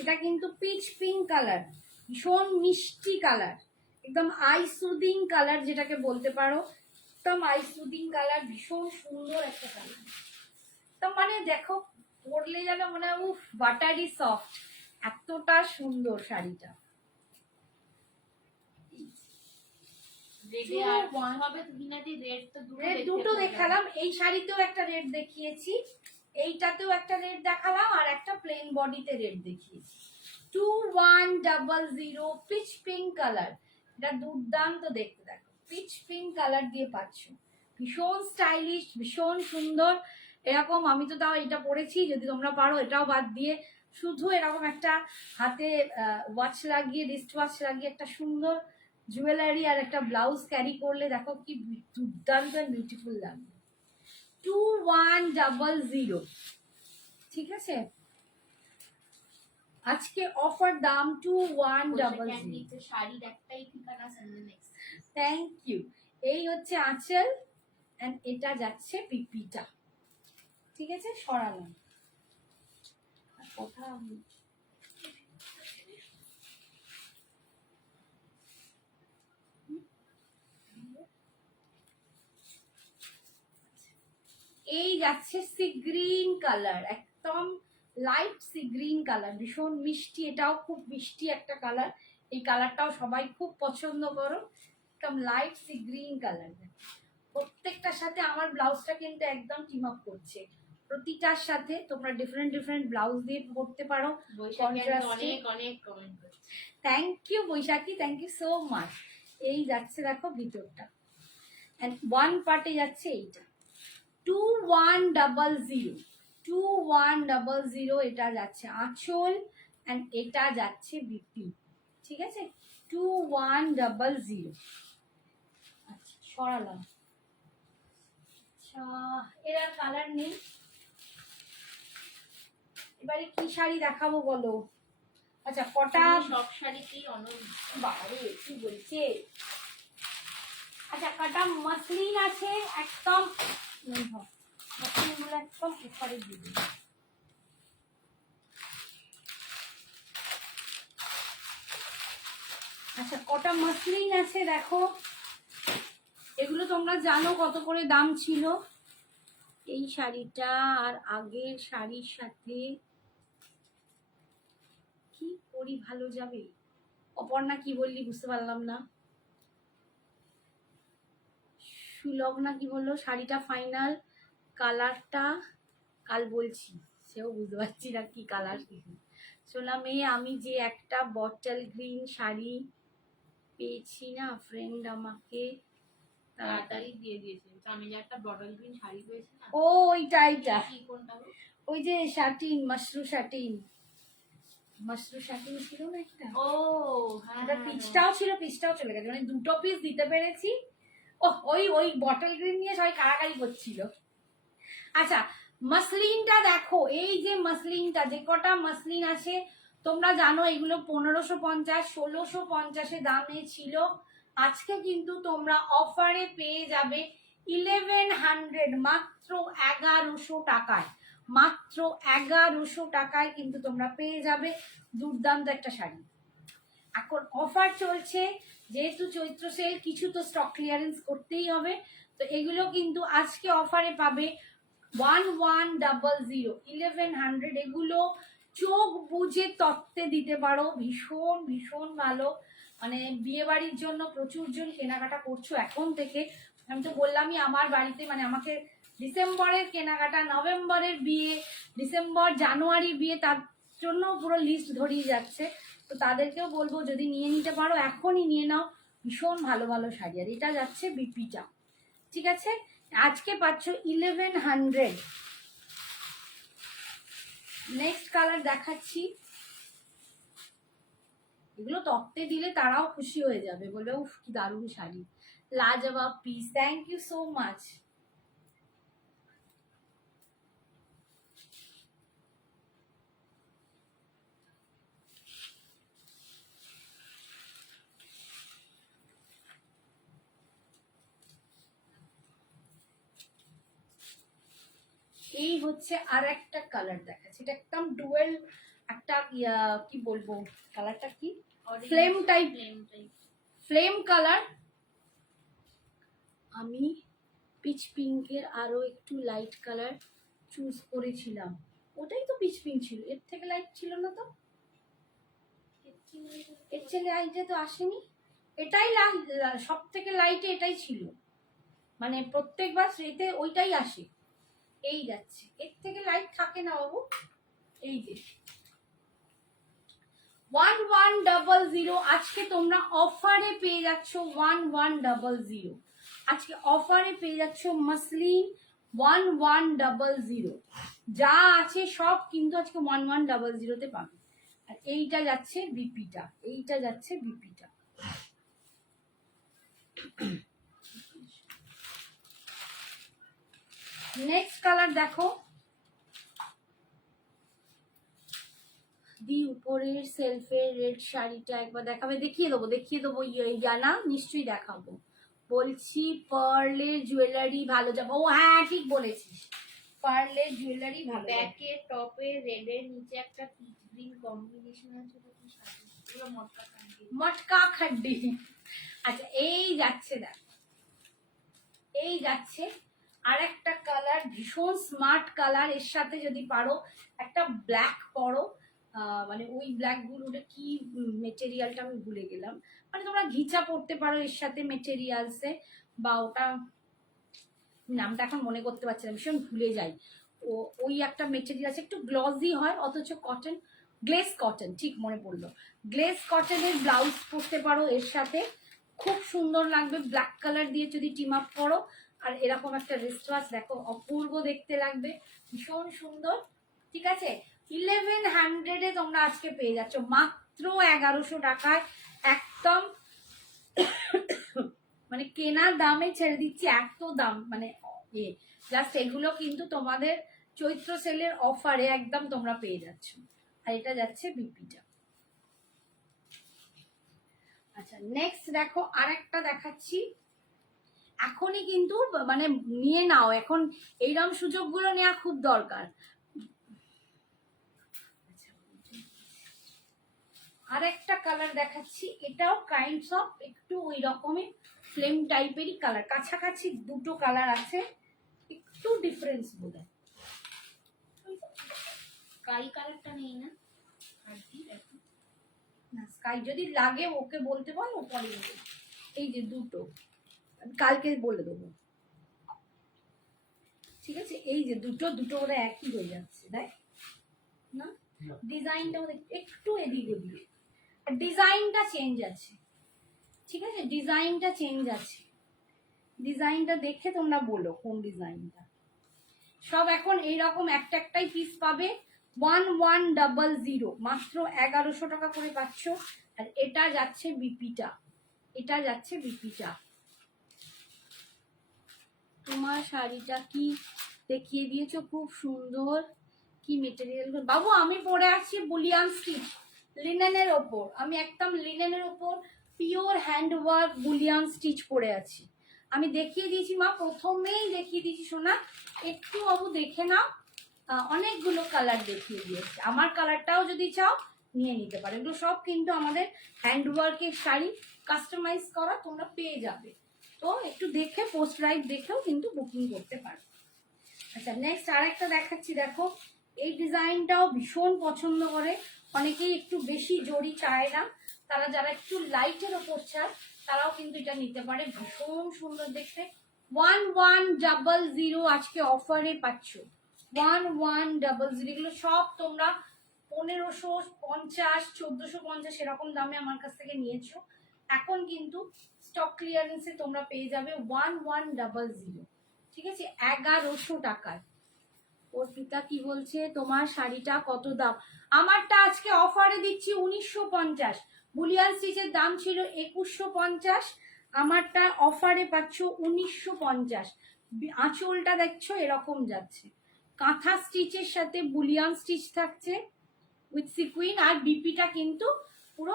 এটা কিন্তু পিচ পিঙ্ক কালার, ভীষণ মিষ্টি কালার, একদম আই সুদিং কালার যেটাকে বলতে পারো, একদম আই সুদিং কালার, ভীষণ সুন্দর একটা কালার। তো মানে দেখো, পরলে যেন মনে হয় উফ বাটারি সফট, এতটা সুন্দর শাড়িটা। দুটো দেখালাম, এই শাড়িতেও একটা রেড দেখিয়েছি, এইটাতেও একটা রেড দেখালাম, আর একটা প্লেন বডিতে রেড দেখিয়েছি। 2100 পিচ পিঙ্ক কালার, এটা দুর্দান্ত দেখতে। দেখো পিচ পিঙ্ক কালার দিয়ে পাচ্ছ, ভীষণ স্টাইলিশ, ভীষণ সুন্দর। এরকম আমি তো তাও এটা পরেছি, যদি তোমরা পারো এটাও বাদ দিয়ে শুধু এরকম একটা হাতে ওয়াচ লাগিয়ে, রিস্ট ওয়াচ লাগিয়ে একটা সুন্দর জুয়েলারি আর একটা ব্লাউজ ক্যারি করলে দেখো কি দুর্দান্ত বিউটিফুল লাগবে। 2100, ঠিক আছে। আজকে অফার দাম 2100। শাড়ির একটাই ঠিকানা সঞ্জনা। Thank you. এই হচ্ছে আঁচল, এন্ড এটা যাচ্ছে পিপিটা, ঠিক আছে। সরালাম কথা। এই যাচ্ছে সি গ্রিন কালার, একদম লাইট সি গ্রিন কালার, ভীষণ মিষ্টি, এটাও খুব মিষ্টি একটা কালার। এই কালারটাও সবাই খুব পছন্দ করো, একদম লাইট সি গ্রিন কালার। প্রত্যেকটার সাথে আমার ব্লাউজটা কিন্তু একদম টিম আপ করছে, প্রতিটার সাথে তোমরা ডিফারেন্ট ডিফারেন্ট ব্লাউজ দিয়ে পরতে পারো। Thank you Baishakhi, thank you so much. এই যাচ্ছে দেখো ভিতরটা, এন্ড ওয়ান পার্টে যাচ্ছে এইটা 2100। 2100 এটা যাচ্ছে আঁচল, এন্ড এটা যাচ্ছে বিপি, ঠিক আছে। 2100। আচ্ছা সরালাম। আচ্ছা এরা কালার নেই, এবারে কি শাড়ি দেখাবো বলো। আচ্ছা কটা সব শাড়িতেই অনন্য বাড়ে কি বলছে। আচ্ছা কটা মসলিন আছে, একদম মসলিনগুলো একদম উপরে দিবি। আচ্ছা কটা মসলিন আছে দেখো, এগুলো তোমরা জানো কত করে দাম ছিল। এই শাড়িটা আর আগের শাড়ির সাথে কি পরি ভালো যাবে। অপর্ণা কি বললি বুঝতে পারলাম না। সুলগ্না কি বললো, শাড়িটা ফাইনাল, কালারটা কাল বলছি, সেও বুঝতে পারছি না কি কালার। শোনা মেয়ে, আমি যে একটা বটল গ্রিন শাড়ি পেয়েছি না, ফ্রেন্ড আমাকে তাড়াতাড়ি দিয়ে দিয়েছে। আমি যে একটা বটল গ্রিন শাড়ি পেয়েছি না, ও ওইটা কোনটা ওই যে satin, Mashru satin, Mashru satin ছিল না একটা। ও হ্যাঁ, পিসটাও ছিল, পিসটাও চলে গেছে, মানে দুটো পিস দিতে পেরেছি। ও ওই ওই বটল গ্রিন নিয়ে সবাই কাড়াকাড়ি করছিল। আচ্ছা মসলিনটা দেখো, এই যে মসলিনটা, যে কটা মসলিন আছে তোমরা জানো এগুলো 1550 1650 দামে ছিল। আজকে কিন্তু তোমরা অফারে পেয়ে যাবে 1100, মাত্র 1100 টাকায়, মাত্র 1100 টাকায় কিন্তু তোমরা পেয়ে যাবে দুর্দান্ত একটা শাড়ি। এখন অফার চলছে, যেহেতু চৈত্র সেল, কিছু তো স্টক ক্লিয়ারেন্স করতেই হবে, তো এগুলো কিন্তু আজকে অফারে পাবে 1100, 1100। এগুলো চোখ বুঝে তত্ত্বে দিতে পারো, ভীষণ ভীষণ ভালো। মানে বিয়ে বাড়ির জন্য প্রচুর জন কেনাকাটা করছো এখন থেকে। আমি তো বললামই আমার বাড়িতে মানে আমাকে ডিসেম্বরের কেনাকাটা, নভেম্বরের বিয়ে, ডিসেম্বর জানুয়ারি বিয়ে, তার জন্য পুরো লিস্ট ধরিয়ে যাচ্ছে। তো তাদেরকেও বলবো যদি নিয়ে নিতে পারো এখনই নিয়ে নাও, ভীষণ ভালো ভালো শাড়ি। আর এটা যাচ্ছে বিপিটা, ঠিক আছে? আজকে পাচ্ছ 1100। নেক্সট কালার দেখাচ্ছি, এগুলো তত্ত্বে দিলে তারাও খুশি হয়ে যাবে, বলবে উফ কি দারুণ শাড়ি, লাজবাব piece, thank you so much. এই হচ্ছে আর একটা কালার দেখাচ্ছি, এটা একদম ডুয়েল একটা কি বলবো কালারটা কি, ফ্লেম টাইপ, ফ্লেম কালার। আমি পিচ পিঙ্কের আরো একটু লাইট কালার চুজ করেছিলাম, ওটাই তো পিচ পিঙ্ক ছিল, এর থেকে লাইট ছিল না তো, এর থেকে লাইটে তো আসেনি, এটাই সব থেকে লাইটে এটাই ছিল, মানে প্রত্যেকবার এতে ওইটাই আসে, এই যাচ্ছে, এর থেকে লাইট থাকে না বাবু। এই যে 1100 আজকে তোমরা অফারে পেয়ে যাচ্ছ 1100, আজকে অফারে পেয়ে যাচ্ছ মাসলিন 1100, যা আছে সব কিন্তু আজকে 1100 পাবে। আর এইটা যাচ্ছে বিপিটা, এইটা যাচ্ছে বিপিটা। নেক্সট কালার দেখো, দি উপরের সেলফের রেড শাড়িটা একবার দেখাবে, দেখিয়ে দেবো জানা নিশ্চয়ই দেখাবো। বলছি পার্লের জুয়েলারি ভালো যাবে, ও হ্যাঁ ঠিক বলেছিস, পার্লের জুয়েলারি ভালো, ব্যাকে টপে রেড এর নিচে একটা পিচ গ্রিন কম্বিনেশন আছে, ওটা কি শাড়ি, পুরো মটকা কান্দি, মটকা খাড্ডি। আচ্ছা এই যাচ্ছে, দেখ এই যাচ্ছে আর একটা কালার, ভীষণ স্মার্ট কালার, এর সাথে যদি পারো একটা ব্ল্যাক পরো, মানে ওই ব্ল্যাক গুলোটা কি মেটেরিয়ালটা আমি ভুলে গেলাম, মানে তোমরা ঘিচা পড়তে পারো এর সাথে মেটেরিয়ালসে, বা ওটা নামটা এখন মনে করতে পারছি না, ভীষণ ভুলে যাই। ও ওই একটা মেটেরিয়ালস একটু গ্লসি হয় অথচ কটন, গ্লেস কটন, ঠিক মনে পড়লো, গ্লেস কটনের ব্লাউজ পরতে পারো এর সাথে, খুব সুন্দর লাগবে, ব্ল্যাক কালার দিয়ে যদি টিম আপ করো, আর এরকম একটা রিস্ট ওয়াচ দেখো অপূর্ব দেখতে লাগবে, ভীষণ সুন্দর, ঠিক আছে? 1100 তোমরা আজকে পেয়ে যাচ্ছ মাত্র 1100 টাকায়, একদম মানে কেনার দামে ছেড়ে দিচ্ছি, এত দাম মানে জাস্ট এগুলো কিন্তু তোমাদের চৈত্র সেলের অফারে একদম তোমরা পেয়ে যাচ্ছ। আর এটা যাচ্ছে বিপিটা। আচ্ছা নেক্সট দেখো আর একটা দেখাচ্ছি, এখনই কিন্তু মানে নিয়ে নাও, এখন এইরকম সুযোগগুলো নেওয়া খুব দরকার। আর একটা কালার দেখাচ্ছি, এটাও কাইন্ডস অফ একটু ওই রকমের ফ্লেম টাইপেরই কালার, কাছাকাছি দুটো কালার আছে, একটু ডিফারেন্স বোধ হয়। স্কাই কালারটা নেই না, না স্কাই যদি লাগে ওকে বলতে বল, ও পরে দেবে। এই যে দুটো কালকে বলে দেবো, ঠিক আছে? এই যে দুটো ওরা একই হয়ে যাচ্ছে, দেখ না ডিজাইনটা একটু এদিক ওদিক, আর ডিজাইনটা চেঞ্জ আছে, ঠিক আছে? ডিজাইনটা চেঞ্জ আছে, ডিজাইনটা দেখে তোমরা বলো কোন ডিজাইনটা। সব এখন এইরকম একটাই পিস পাবে 1100, মাত্র 1100 টাকা করে পাচ্ছ। আর এটা যাচ্ছে বিপিটা, এটা যাচ্ছে বিপিটা। তোমার শাড়িটা কি দেখিয়ে দিয়েছো, খুব সুন্দর, কি মেটেরিয়াল বাবু? আমি পরে আছি বুলিয়ান স্টিচ লিনেনের ওপর, আমি একদম লিনেনের ওপর পিওর হ্যান্ডওয়ার্ক বুলিয়ান স্টিচ পরে আছি। আমি দেখিয়ে দিয়েছি মা, প্রথমেই দেখিয়ে দিয়েছি সোনা, একটু বাবু দেখে নাও, অনেকগুলো কালার দেখিয়ে দিয়েছি, আমার কালারটাও যদি চাও নিয়ে নিতে পারো, এগুলো সব কিন্তু আমাদের হ্যান্ডওয়ার্কের শাড়ি, কাস্টমাইজ করা, তোমরা পেয়ে যাবে। তো একটু দেখে পোস্ট লাইভ দেখেও কিন্তু বুকিং করতে পারো। আচ্ছা নেক্সট আর একটা দেখাচ্ছি, দেখো এই ডিজাইনটাও ভীষণ পছন্দ করে, অনেকেই একটু বেশি জড়ি চায় না, তারা যারা একটু লাইটের ওপর চায় তারাও কিন্তু এটা নিতে পারে, ভীষণ সুন্দর দেখতে। 1100 আজকে অফারে পাচ্ছ, 1100। এগুলো সব তোমরা 1550, 1450 এরকম দামে আমার কাছ থেকে নিয়েছো, এখন কিন্তু স্টক ক্লিয়ারেন্সে তোমরা পেয়ে যাবে 1100, ঠিক আছে, 1100 টাকায়। ওর পিতা কি বলছে, তোমার শাড়িটা কত দাম? আমারটা আজকে অফারে দিচ্ছি 1950, বুলিয়ান স্টিচের দাম ছিল 2150, আমারটা অফারে পাচ্ছ 1950। আঁচলটা দেখছো এরকম যাচ্ছে, কাঁথা স্টিচের সাথে বুলিয়ান স্টিচ থাকছে উইথ সিকুইন, আর বিপিটা কিন্তু পুরো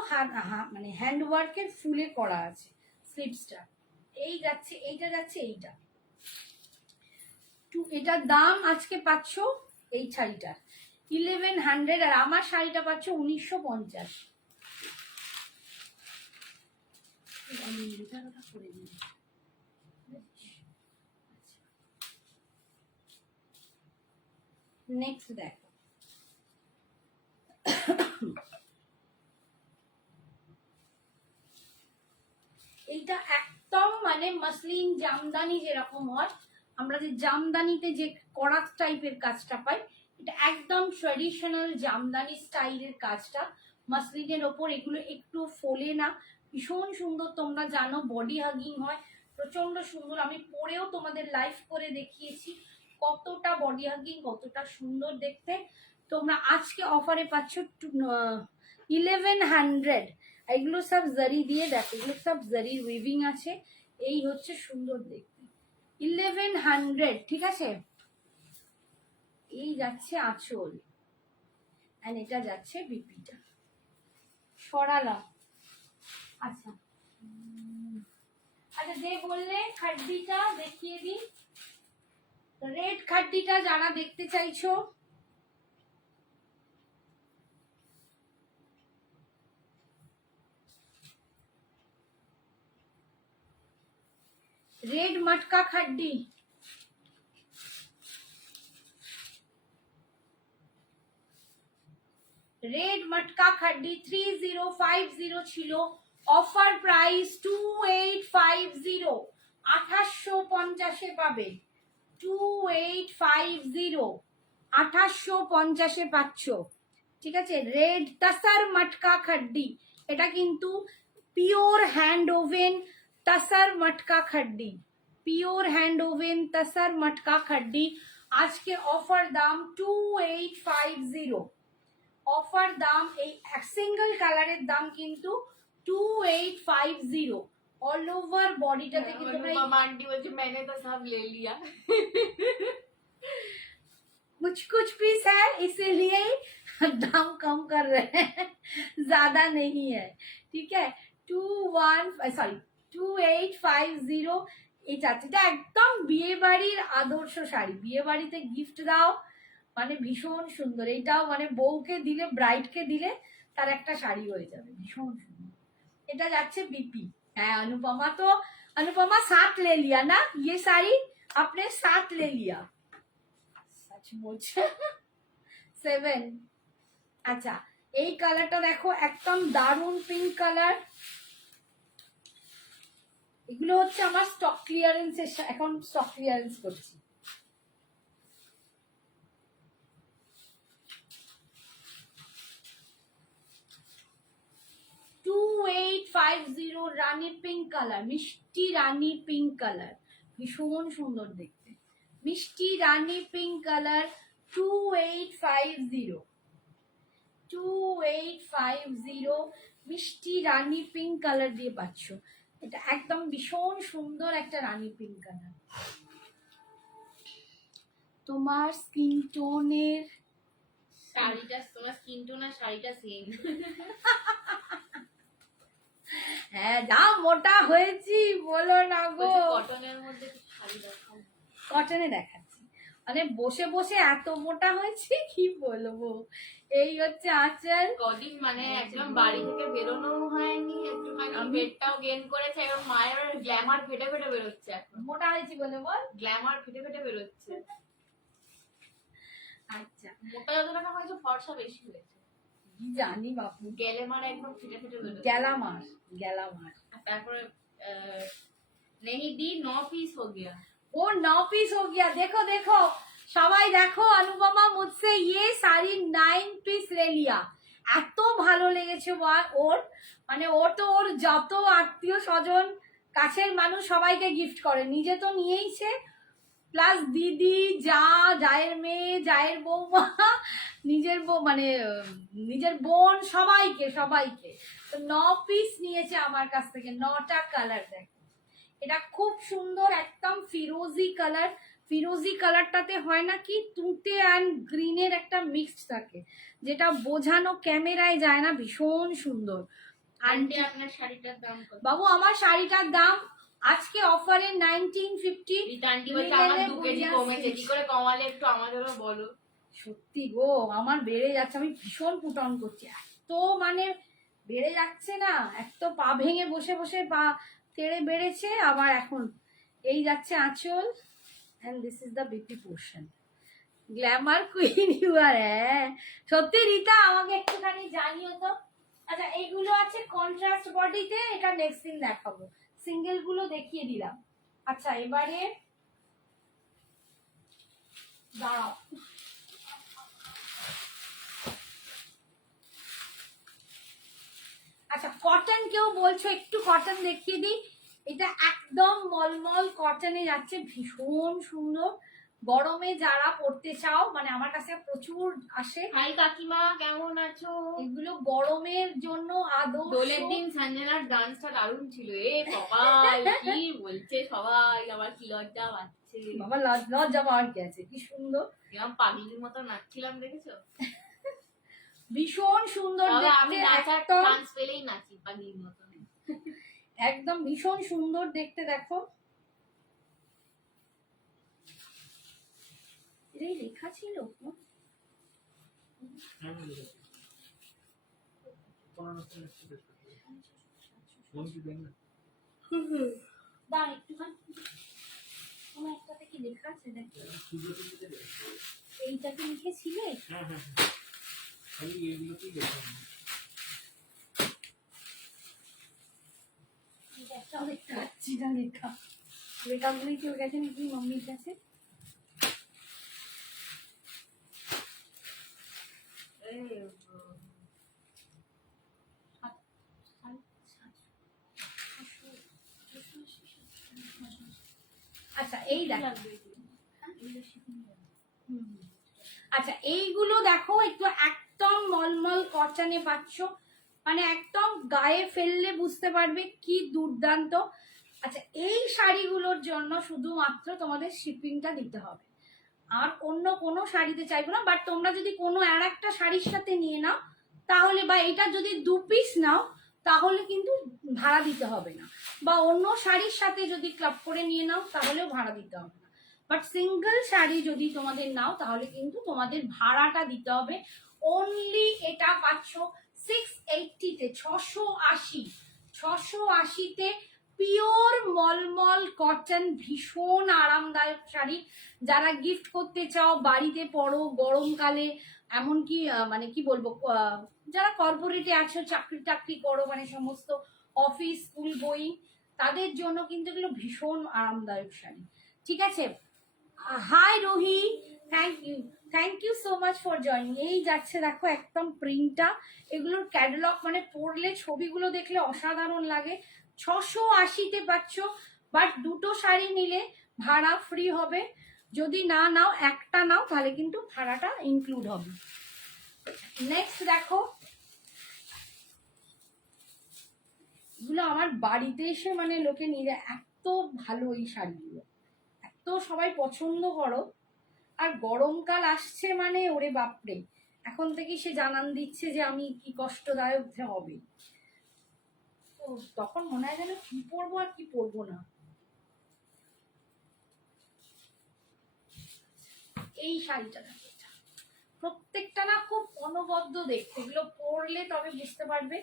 মানে হ্যান্ডওয়ার্কের ফুলে করা আছে স্লিভসটা। এই যাচ্ছে, এইটা যাচ্ছে, এইটা এটার দাম আজকে পাচ্ছ এই শাড়িটার 1100, আর আমার শাড়িটা পাচ্ছ 1950। নেক্সট দেখো, এইটা একদম মানে মসলিন জামদানি যেরকম হয়, আমরা যে জামদানিতে যে করাত টাইপের কাজটা পাই, এটা একদম ট্রেডিশনাল জামদানি স্টাইলের কাজটা মসলিনের ওপর। এগুলো একটু ফোলে না, ভীষণ সুন্দর, তোমরা জানো বডি হাগিং হয়, প্রচন্ড সুন্দর। আমি পরেও তোমাদের লাইভ করে দেখিয়েছি কতটা বডি হাগিং, কতটা সুন্দর দেখতে। তোমরা আজকে অফারে পাচ্ছ 1100। এগুলো সব জারি দিয়ে, দেখো এগুলো সব জারির উইভিং আছে, এই হচ্ছে সুন্দর দেখতে 1100, ঠিক আছে। এই যাচ্ছে আঁচল, এন্ড এটা যাচ্ছে বিপিটা, সরালাম। আচ্ছা আচ্ছা, যে বললে খাড্ডিটা দেখিয়ে দিই, রেড খাড্ডিটা যারা দেখতে চাইছো, रेड मटका खड्डी, रेड मटका खड्डी 3050 ছিল, অফার প্রাইস 2850, 2850 পাবে, 2850, 2850 পাচ্ছ, ঠিক আছে। রেড তাসার মটকা খাড্ডি, এটা কিন্তু পিওর হ্যান্ড ওভেন তাসার মটকা খাড্ডি, পিওর হ্যান্ড ওভেন তাসার মটকা খাড্ডি। আজকে অফার দাম 2850, অফার দাম, এই সিঙ্গেল কালারের দাম কিন্তু 2850। অল ওভার বডিটা থেকে তোমরা आंटी बोलছে मैंने तो सब ले लिया कुछ कुछ पीस है इसीलिए दाम कम कर रहे हैं, ज्यादा नहीं है, ठीक है। 2850 এটা একদম বিয়ে বাড়ির আদর্শ শাড়ি, বিয়ে বাড়িতে গিফট দাও মানে ভীষণ সুন্দর। এটাও মানে বউকে দিলে, ব্রাইডকে দিলে তার একটা শাড়ি হয়ে যাবে, ভীষণ সুন্দর। এটা যাচ্ছে বিপি। হ্যাঁ अनुपमा, तो अनुपमा साथ ले लिया ना, ये साड़ी आपने साथ ले लिया, सचमुच 7। আচ্ছা, এই কালারটা দেখো, একদম দারুন পিঙ্ক কালার। এগুলো হচ্ছে আমার স্টক ক্লিয়ারেন্স, এখন স্টক ক্লিয়ারেন্স করছি। রানী পিঙ্ক কালার, মিষ্টি রানী পিঙ্ক কালার, ভীষণ সুন্দর দেখতে, মিষ্টি রানী পিঙ্ক কালার 2850, 2850 মিষ্টি রানী পিঙ্ক কালার দিয়ে পাচ্ছ। এটা একদম ভীষণ সুন্দর একটা রানী পিঙ্ক কালার। তোমার স্কিন টোনের শাড়িটা, তোমার স্কিন টোন আর শাড়িটা সেম। হ্যাঁ, যা মোটা হয়েছি বলো না গো। কটনের মধ্যে শাড়ি দেখাও, কটনে দেখাচ্ছি, মানে বসে বসে এত মোটা হয়েছে কি বলবো। এই হচ্ছে আঁচল। কদিন মানে একদম বাড়ি থেকে বেরোনো হয়নি, একটুখানি পেটটাও গেইন করেছে, এবং মায়ের গ্ল্যামার ফেটে ফেটে বেরোচ্ছে, এখন মোটা হয়েছি বলে বল, গ্ল্যামার ফেটে ফেটে বেরোচ্ছে। আচ্ছা মোটা যতটা না হয়েছে ফর্সা বেশি হয়েছে। কি জানি বাপু, গেলে মারা একদম ফেটে ফেটে বেরোচ্ছে। গেলামার আর তারপরে नहीं दी 9 पीस हो गया। वो 9 पीस हो गया। देखो देखो সবাই দেখো, অনুপমা মুঝসে ये साड़ी 9 পিস ले लिया। এত ভালো লেগেছে ওর, মানে ওর তো ওর যত আত্মীয় স্বজন কাছের মানুষ সবাইকে গিফট করে, নিজে তো নিয়েইছে, প্লাস দিদি, জায়ের মেয়ে, জায়ের বৌমা, নিজের বউ মানে নিজের বোন, সবাইকে তো 9 পিস নিয়েছে আমার কাছ থেকে, 9টা কালার। দেখো এটা খুব সুন্দর, একদম ফিরোজি কালার। ফিরোজি কালারটাতে হয় না কি তুঁতে অ্যান্ড গ্রিনের একটা মিক্সড থাকে, যেটা বোঝানো ক্যামেরায় যায় না, ভীষণ সুন্দর। আন্টি আপনার শাড়িটার দাম কত? বাবু আমার শাড়িটার দাম আজকে অফারে 1950। রিতা আন্টি বলছে আমার 2 কেজি কমেছে, কি করে কমালে একটু আমাদেরও বলো। সত্যি গো, আমার বেড়ে যাচ্ছে, আমি ভীষণ পুটন করছি, এত মানে বেড়ে যাচ্ছে না, এক তো পা ভেঙে বসে বসে পা তেড়ে বেড়েছে, আবার এখন এই যাচ্ছে আঁচল, and this is the BP portion. Glamour queen you are. হ্যাঁ সত্যি রিতা, আমাকে একটুখানি জানিও তো। আচ্ছা এইগুলো আছে কন্ট্রাস্ট বডিতে, এটা নেক্সট দিন দেখাবো, সিঙ্গেল গুলো দেখিয়ে দিলাম। আচ্ছা এবারে দাঁড়াও, আচ্ছা কটন, কেউ বলছো একটু কটন দেখিয়ে দিই। এটা একদম মলমল কটনে যাচ্ছে, ভীষণ সুন্দর, গরমে যারা পড়তে চাও, মানে আমার কাছে প্রচুর আসে। হাই কাকিমা, কেমন আছো? এগুলো গরমের জন্য আদৌ। দোলের দিন সঞ্জনার ডান্সটা দারুণ ছিল। এ কপাল, কি বলছে সবাই, আমার কি লজ্জা পাচ্ছে। বাবা লজ্জা পাওয়ার কি আছে, কি সুন্দর, এরকম পাগলির মতো নাচছিলাম দেখেছো? ভীষণ সুন্দর তবে আমি দেখতে, নাচার একদম চান্স পেলেই নাচি পাগলির মতো। একদম ভীষণ সুন্দর দেখতে। দেখো এটাই লেখা ছিল, দাঁড়া একটুখানি, কোনো একটাতে কি লেখা আছে দেখো, এইটাতে লিখেছিলে? একটাও দেখতে পাচ্ছি না লেখা, লেখাগুলি কেউ গেছে নাকি মাম্মির কাছে? আচ্ছা এই দেখো, আচ্ছা এইগুলো দেখো একটু একদম মলমল কটনে পাচ্ছ, মানে একদম গায়ে ফেললে বুঝতে পারবে কি দুর্দান্ত। আচ্ছা এই শাড়িগুলোর জন্য শুধুমাত্র তোমাদের শিপিংটা দিতে হবে, আর অন্য কোনো শাড়িতে চাইবো না। বাট তোমরা যদি কোনো আর একটা শাড়ির সাথে নিয়ে নাও তাহলে, বা এটা যদি 2 পিস নাও তাহলে কিন্তু ভাড়া দিতে হবে না, বা অন্য শাড়ির সাথে যদি ক্লাব করে নিয়ে নাও তাহলেও ভাড়া দিতে হবে না। বাট সিঙ্গেল শাড়ি যদি তোমাদের নাও তাহলে কিন্তু তোমাদের ভাড়াটা দিতে হবে। অনলি এটা পাচ্ছ 680-তে, 680-তে পিওর মলমল কটন, ভীষণ আরামদায়ক শাড়ি। যারা গিফট করতে চাও, বাড়িতে পরো গরমকালে, এমনকি মানে কি বলবো, যারা কর্পোরেটে আছো, চাকরি টাকরি করো, মানে সমস্ত অফিস স্কুল বই, তাদের জন্য কিন্তু এগুলো ভীষণ আরামদায়ক শাড়ি। ঠিক আছে, hi Rohi, thank you so much for joining. এই যাচ্ছে দেখো একদম প্রিন্টটা, এগুলোর ক্যাটালগ মানে পড়লে ছবিগুলো দেখলে অসাধারণ লাগে। 680-তে পাচ্ছ, বাট দুটো শাড়ি নিলে ভাড়া ফ্রি হবে, যদি না নাও একটা নাও তাহলে কিন্তু ভাড়াটা ইনক্লুড হবে। নেক্সট দেখো, এগুলো আমার বাড়িতে এসে মানে লোকে নিয়ে, এত ভালো এই শাড়িগুলো, এত সবাই পছন্দ করো। আর গরমকাল আসছে মানে ওরে বাপরে, এখন থেকে সে জানান দিচ্ছে যে আমি কি কষ্টদায়ক যে হবে, তো তখন মনে হয় যেন কি পরবো আর কি পরবো না। এই শাড়িটা দেখো, প্রত্যেকটা না খুব অনবদ্য দেখতে, এগুলো পরলে তবে বুঝতে পারবে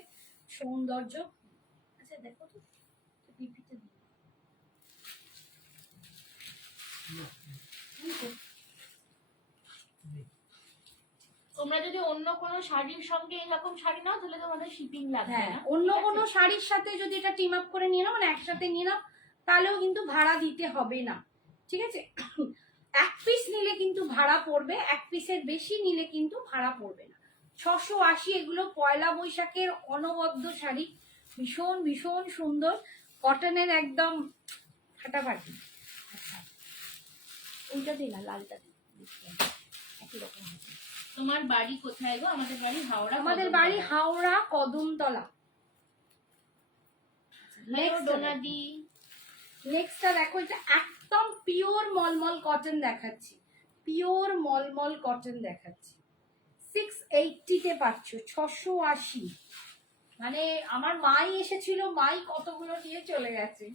সৌন্দর্য। আচ্ছা দেখো তো পিপিতে যদি অন্য কোনো শাড়ির সঙ্গে এরকম শাড়ি নাও তাহলে তোমাদের শিপিং লাগবে হ্যাঁ, না। অন্য ঠিক আছে? কোনো শাড়ির সাথে যদি এটা টিম আপ করে নিয়ে নাও, মানে একসাথে নিয়ে নাও, তাহলেও কিন্তু ভাড়া দিতে হবে না। ঠিক আছে, এক পিস নিলে কিন্তু ভাড়া পড়বে, এক পিসের বেশি নিলে কিন্তু ভাড়া পড়বে না। 680 এগুলো পয়লা বৈশাখের অনবদ্য শাড়ি, ভীষণ ভীষণ সুন্দর, কটনের একদম ফাটাফাটি। আচ্ছা, ওইটা দিই না, লালটা দিই, একই রকম হবে। তোমার বাড়ি কোথায় গো? আমাদের বাড়ি হাওড়া। আমাদের বাড়ি হাওড়া কদমতলা। ডোনাদি। নেক্সটটা দেখো, এটা একদম পিওর মলমল কটন দেখাচ্ছি, পিওর মলমল কটন দেখাচ্ছি। 680 তে পাচ্ছ, 680। মানে আমার মাই এসেছিল, মাই কতগুলো নিয়ে চলে গেছে,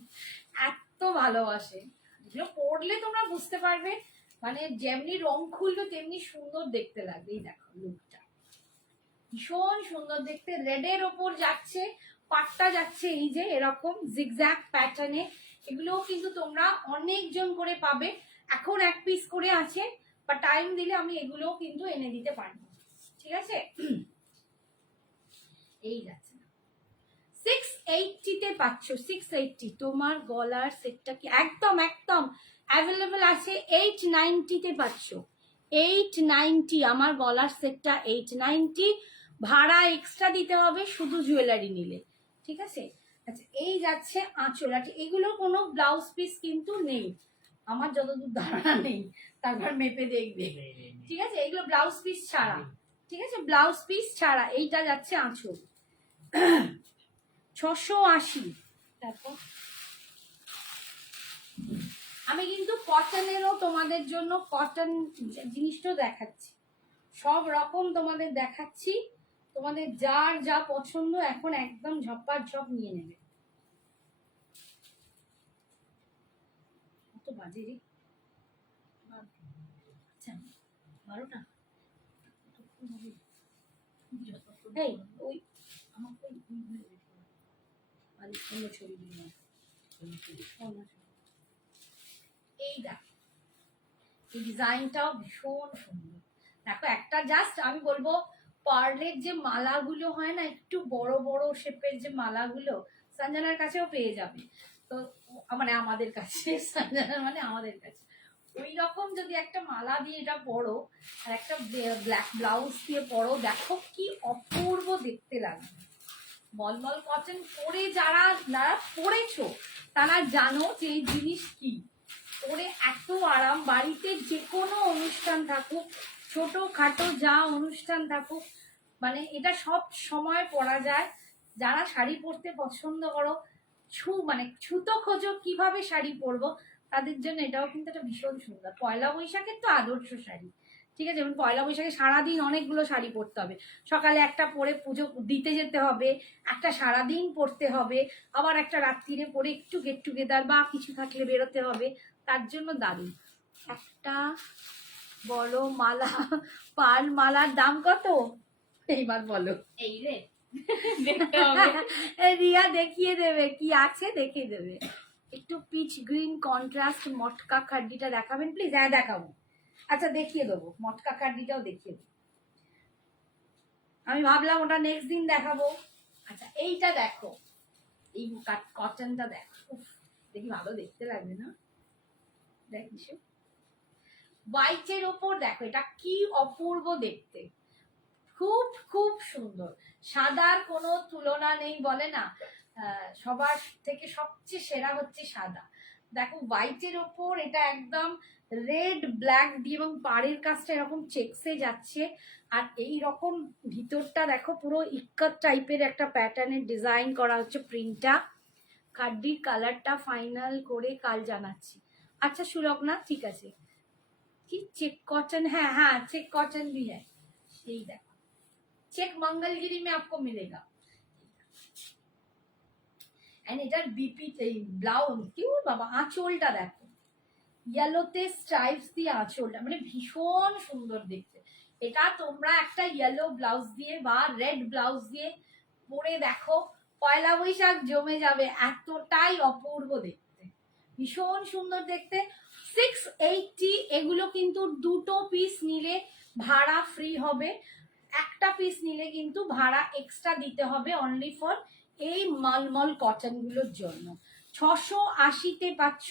এত ভালোবাসে। এগুলো পরলে তোমরা বুঝতে পারবে, মানে যেমনি রং খুলবে তেমনি সুন্দর দেখতে লাগবে। এই দেখো লুকটা ভীষণ সুন্দর দেখতে, রেডের ওপর যাচ্ছে, পাটটা যাচ্ছে এই যে এরকম জিগজ্যাগ প্যাটার্নে। এগুলোও কিন্তু তোমরা অনেকজন করে পাবে, এখন এক পিস করে আছে, বা টাইম দিলে আমি এগুলোও কিন্তু এনে দিতে পারবো। ঠিক আছে, এই যাচ্ছে 680 তে পাচ্ছ, 680। তোমার গলার সেটটা কি একদম একদম অ্যাভেলেবল আছে, 890 তে পাচ্ছ, 890। আমার গলার সেটটা 890, ভাড়া এক্সট্রা দিতে হবে শুধু জুয়েলারি নিলে। ঠিক আছে, আচ্ছা এই যাচ্ছে আঁচল। আচ্ছা এগুলো কোনো ব্লাউজ পিস কিন্তু নেই, আমার যতদূর ধারণা নেই, তারপর মেপে দেখবে। ঠিক আছে, এগুলো ব্লাউজ পিস ছাড়া। ঠিক আছে, ব্লাউজ পিস ছাড়া। এইটা যাচ্ছে আঁচল, 680। তারপর আমি কিন্তু কটনেরও তোমাদের জন্য কটন জিনিসটাও দেখাচ্ছি, সব রকম তোমাদের দেখাচ্ছি, তোমাদের যার যা পছন্দ এখন একদম ঝপ্পার ঝপ নিয়ে নেবে। কত বাজে রে, আচ্ছা 12টা। এই ওই আমাকে অন্য ছবি দিন, এই দেখো এই ডিজাইনটাও ভীষণ সুন্দর। দেখো একটা জাস্ট আমি বলবো, পার্লের যে মালাগুলো হয় না, একটু বড় বড় শেপের যে মালাগুলো, সঞ্জনার কাছেও পেয়ে যাবে। তো মানে আমাদের কাছে, সঞ্জনার মানে আমাদের কাছে, ওই রকম যদি একটা মালা দিয়ে এটা পরো আর একটা ব্ল্যাক ব্লাউজ দিয়ে পরো, দেখো কি অপূর্ব দেখতে লাগবে। মলমল কটন পরে যারা পরেছো তারা জানো যে এই জিনিস কি, পরে এত আরাম। বাড়িতে যে কোনো অনুষ্ঠান থাকুক, ছোটখাটো যা অনুষ্ঠান থাকুক, মানে এটা সব সময় পরা যায়। যারা শাড়ি পরতে পছন্দ করো, মানে ছুতো খোঁজো কিভাবে শাড়ি পরবো, তাদের জন্য এটাও কিন্তু একটা ভীষণ সুন্দর। পয়লা বৈশাখের তো আদর্শ শাড়ি। ঠিক আছে, যেমন পয়লা বৈশাখে সারাদিন অনেকগুলো শাড়ি পরতে হবে, সকালে একটা পরে পুজো দিতে যেতে হবে, একটা সারাদিন পরতে হবে, আবার একটা রাত্রিরে পরে একটু গেট টুগেদার বা কিছু থাকলে বেরোতে হবে, তার জন্য দারুণ। একটা বড় মালা, পাল মালার দাম কত এইবার বলো? এই রে দেখতে হবে। রিয়া দেখিয়ে দেবে, কি আছে দেখিয়ে দেবে। একটু পিচ গ্রিন কন্ট্রাস্ট মটকা খাড্ডিটা দেখাবেন প্লিজ? হ্যাঁ দেখাবো, আচ্ছা দেখিয়ে দেবো, মটকা খাড্ডিটাও দেখিয়ে দেবো। আমি ভাবলাম ওটা নেক্সট দিন দেখাবো। আচ্ছা এইটা দেখো, এই কটনটা দেখো, উফ, দেখি ভালো দেখতে লাগবে না? দেখ হোয়াইটের ওপর দেখো, এটা কি অপূর্ব দেখতে, খুব খুব সুন্দর। সাদার কোনো তুলনা নেই, বলে না সবার থেকে সবচেয়ে সেরা হচ্ছে সাদা। দেখো হোয়াইটের ওপর এটা একদম রেড ব্ল্যাক দিয়ে, এবং পাড়ের কাজটা এরকম চেকসে যাচ্ছে, আর এই রকম ভিতরটা দেখো পুরো ইক্কত টাইপের একটা প্যাটার্নের ডিজাইন করা হচ্ছে প্রিন্টটা। কাড্ডির কালারটা ফাইনাল করে কাল জানাচ্ছি। আচ্ছা সুলগ্না ঠিক আছে, কি চেক कॉटन है? हाँ चेक कॉटन भी है, यही देखो चेक मंगलगिरी में आपको मिलेगा। एंड এটার বিপি ব্লাউজ কি বাবা, আঁচলটা দেখো ইয়েলোতে স্ট্রাইপস দিয়ে আঁচলটা, মানে ভীষণ সুন্দর দেখতে। এটা তোমরা একটা ইয়েলো ব্লাউজ দিয়ে বা রেড ব্লাউজ দিয়ে পরে দেখো, পয়লা বৈশাখ জমে যাবে, এতটাই অপূর্ব দেখতে, ভীষণ সুন্দর দেখতে। 680 এগুলো কিন্তু দুটো পিস নিলে ভাড়া ফ্রি হবে, একটা পিস নিলে কিন্তু ভাড়া এক্সট্রা দিতে হবে অনলি ফর এই মলমল কটন গুলোর জন্য। 680-তে পাচ্ছ,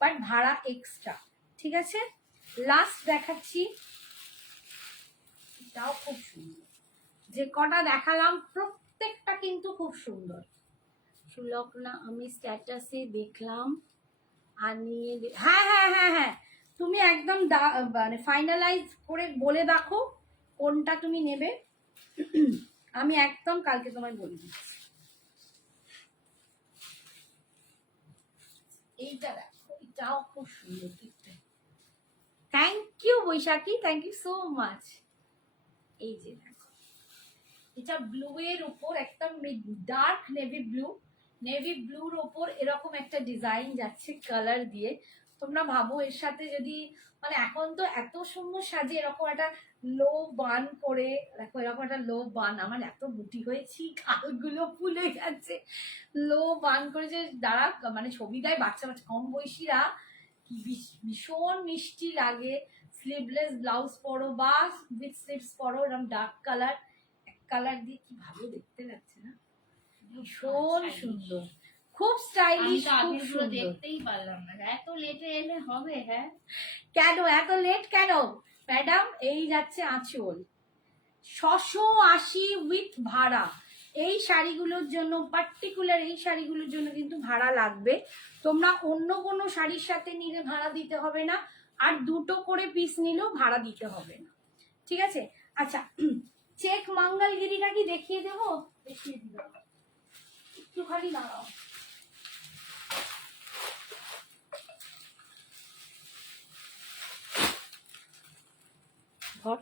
বাট ভাড়া এক্সট্রা। ঠিক আছে, লাস্ট দেখাচ্ছি, এটাও খুব সুন্দর। যে কটা দেখালাম প্রত্যেকটা কিন্তু খুব সুন্দর। সুলগ্না, আমি স্ট্যাটাসে দেখলাম আর নিয়ে হ্যাঁ হ্যাঁ হ্যাঁ হ্যাঁ, তুমি একদম মানে ফাইনালাইজ করে বলে দেখো কোনটা তুমি নেবে, আমি একদম কালকে তোমায় বলে দিচ্ছি। এইটা দেখো, এটাও খুব সুন্দর দেখতে। Thank you Baishakhi, thank you so much. এই যে দেখো, এটা ব্লু এর উপর একটা ডার্ক নেভি ব্লুর ওপর এরকম একটা ডিজাইন যাচ্ছে কালার দিয়ে। তোমরা ভাবো এর সাথে যদি, মানে এখন তো এত সুন্দর সাজে, এরকম একটা লো বান করে দেখো, এরকম একটা লো বান, আমার এত বুটি হয়েছি গালগুলো ফুলে গেছে, লো বান করে যে যারা মানে ছবি দেয় বাচ্চা বাচ্চা কম বয়সীরা, কি ভীষণ মিষ্টি লাগে। স্লিভলেস ব্লাউজ পরো বা উইথ স্লিভস পরো, এরকম ডার্ক কালার দিয়ে কি ভালো দেখতে লাগছে না, ভীষণ সুন্দর, খুব স্টাইলিশ, খুব সুন্দর। দেখতেই পারলাম না, এত লেটে এলে হবে? হ্যাঁ কেন এত লেট কেন ম্যাডাম? এই যাচ্ছে আঁচল, 680 উইথ ভাড়া। এই শাড়িগুলোর জন্য পার্টিকুলার, এই শাড়িগুলোর জন্য কিন্তু ভাড়া লাগবে। তোমরা অন্য কোনো শাড়ির সাথে নিলে ভাড়া দিতে হবে না, আর দুটো করে পিস নিলেও ভাড়া দিতে হবে না। ঠিক আছে, আচ্ছা চেক মঙ্গলগিরিটা কি দেখিয়ে দেবো? দেখিয়ে দিব, একটুখানি দাঁড়াও। ঘর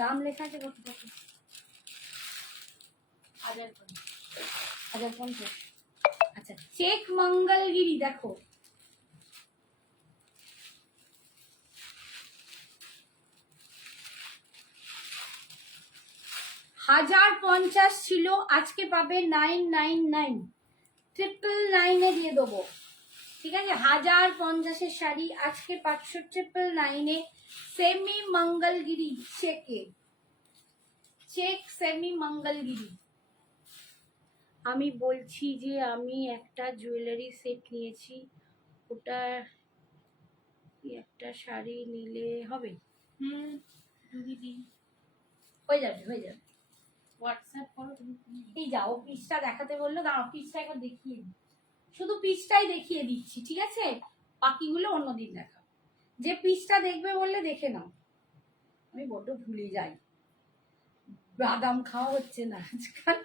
দাম লেখা আছে কত টাকা? 1050। আচ্ছা, চেক মঙ্গলগিরি দেখো, $1050 ছিল, আজকে পাবে 999, 999 দিয়ে দেবো। ঠিক আছে, 1050-এর শাড়ি আজকে পাচ্ছ 999-এ। Semi Mangalagiri check semi Mangalagiri. আমি বলছি যে আমি একটা জুয়েলারি সেট নিয়েছি, ওটা একটা শাড়ি নিলে হবে? হয়ে যাবে হোয়াটসঅ্যাপ করো তুমি। এই যাও, পিসটা দেখাতে বললো, দাঁড়াও পিসটা একবার দেখিয়ে দিই, শুধু পিসটাই দেখিয়ে দিচ্ছি। ঠিক আছে, বাকিগুলো অন্যদিন দেখাও। যে পিসটা দেখবে বললে দেখে নাও, আমি বড্ড ভুলে যাই, বাদাম খাওয়া হচ্ছে না আজকাল।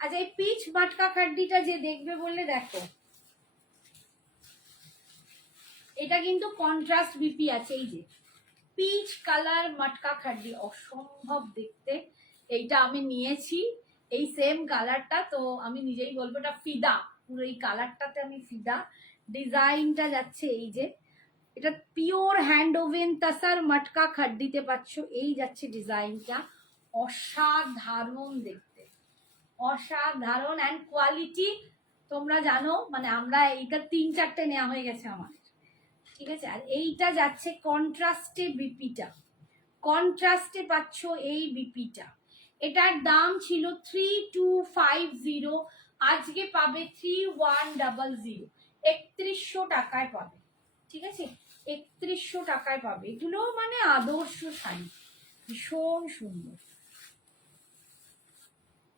আচ্ছা, এই পিচ মাটকা খাড্ডিটা যে দেখবে বললে দেখো, এটা কিন্তু কন্ট্রাস্ট বিপি আছে। এই যে পিচ কালার মাটকা খাড্ডি, অসম্ভব দেখতে। এইটা আমি নিয়েছি, এই সেম কালারটা, তো আমি নিজেই বলবো এটা ফিদা, পুরো এই কালারটাতে আমি ফিদা। ডিজাইনটা যাচ্ছে এই যে, এটা পিওর হ্যান্ড ওভেন তাসার মাটকা খাড্ডিতে পাচ্ছ, এই যাচ্ছে ডিজাইনটা, অসাধারণ দেখতে, অসাধারণ। অ্যান্ড কোয়ালিটি তোমরা জানো, মানে আমরা এইটা 3-4টে নেওয়া হয়ে গেছে আমার। ঠিক আছে, আর এইটা যাচ্ছে কন্ট্রাস্টে বিপিটা, কন্ট্রাস্টে পাচ্ছ এই বিপিটা। এটার দাম ছিল 3250, আজকে পাবে 3100, 3100 টাকায় পাবে। ঠিক আছে, 3100 টাকায় পাবে। এগুলো মানে আদর্শ শাড়ি, ভীষণ সুন্দর।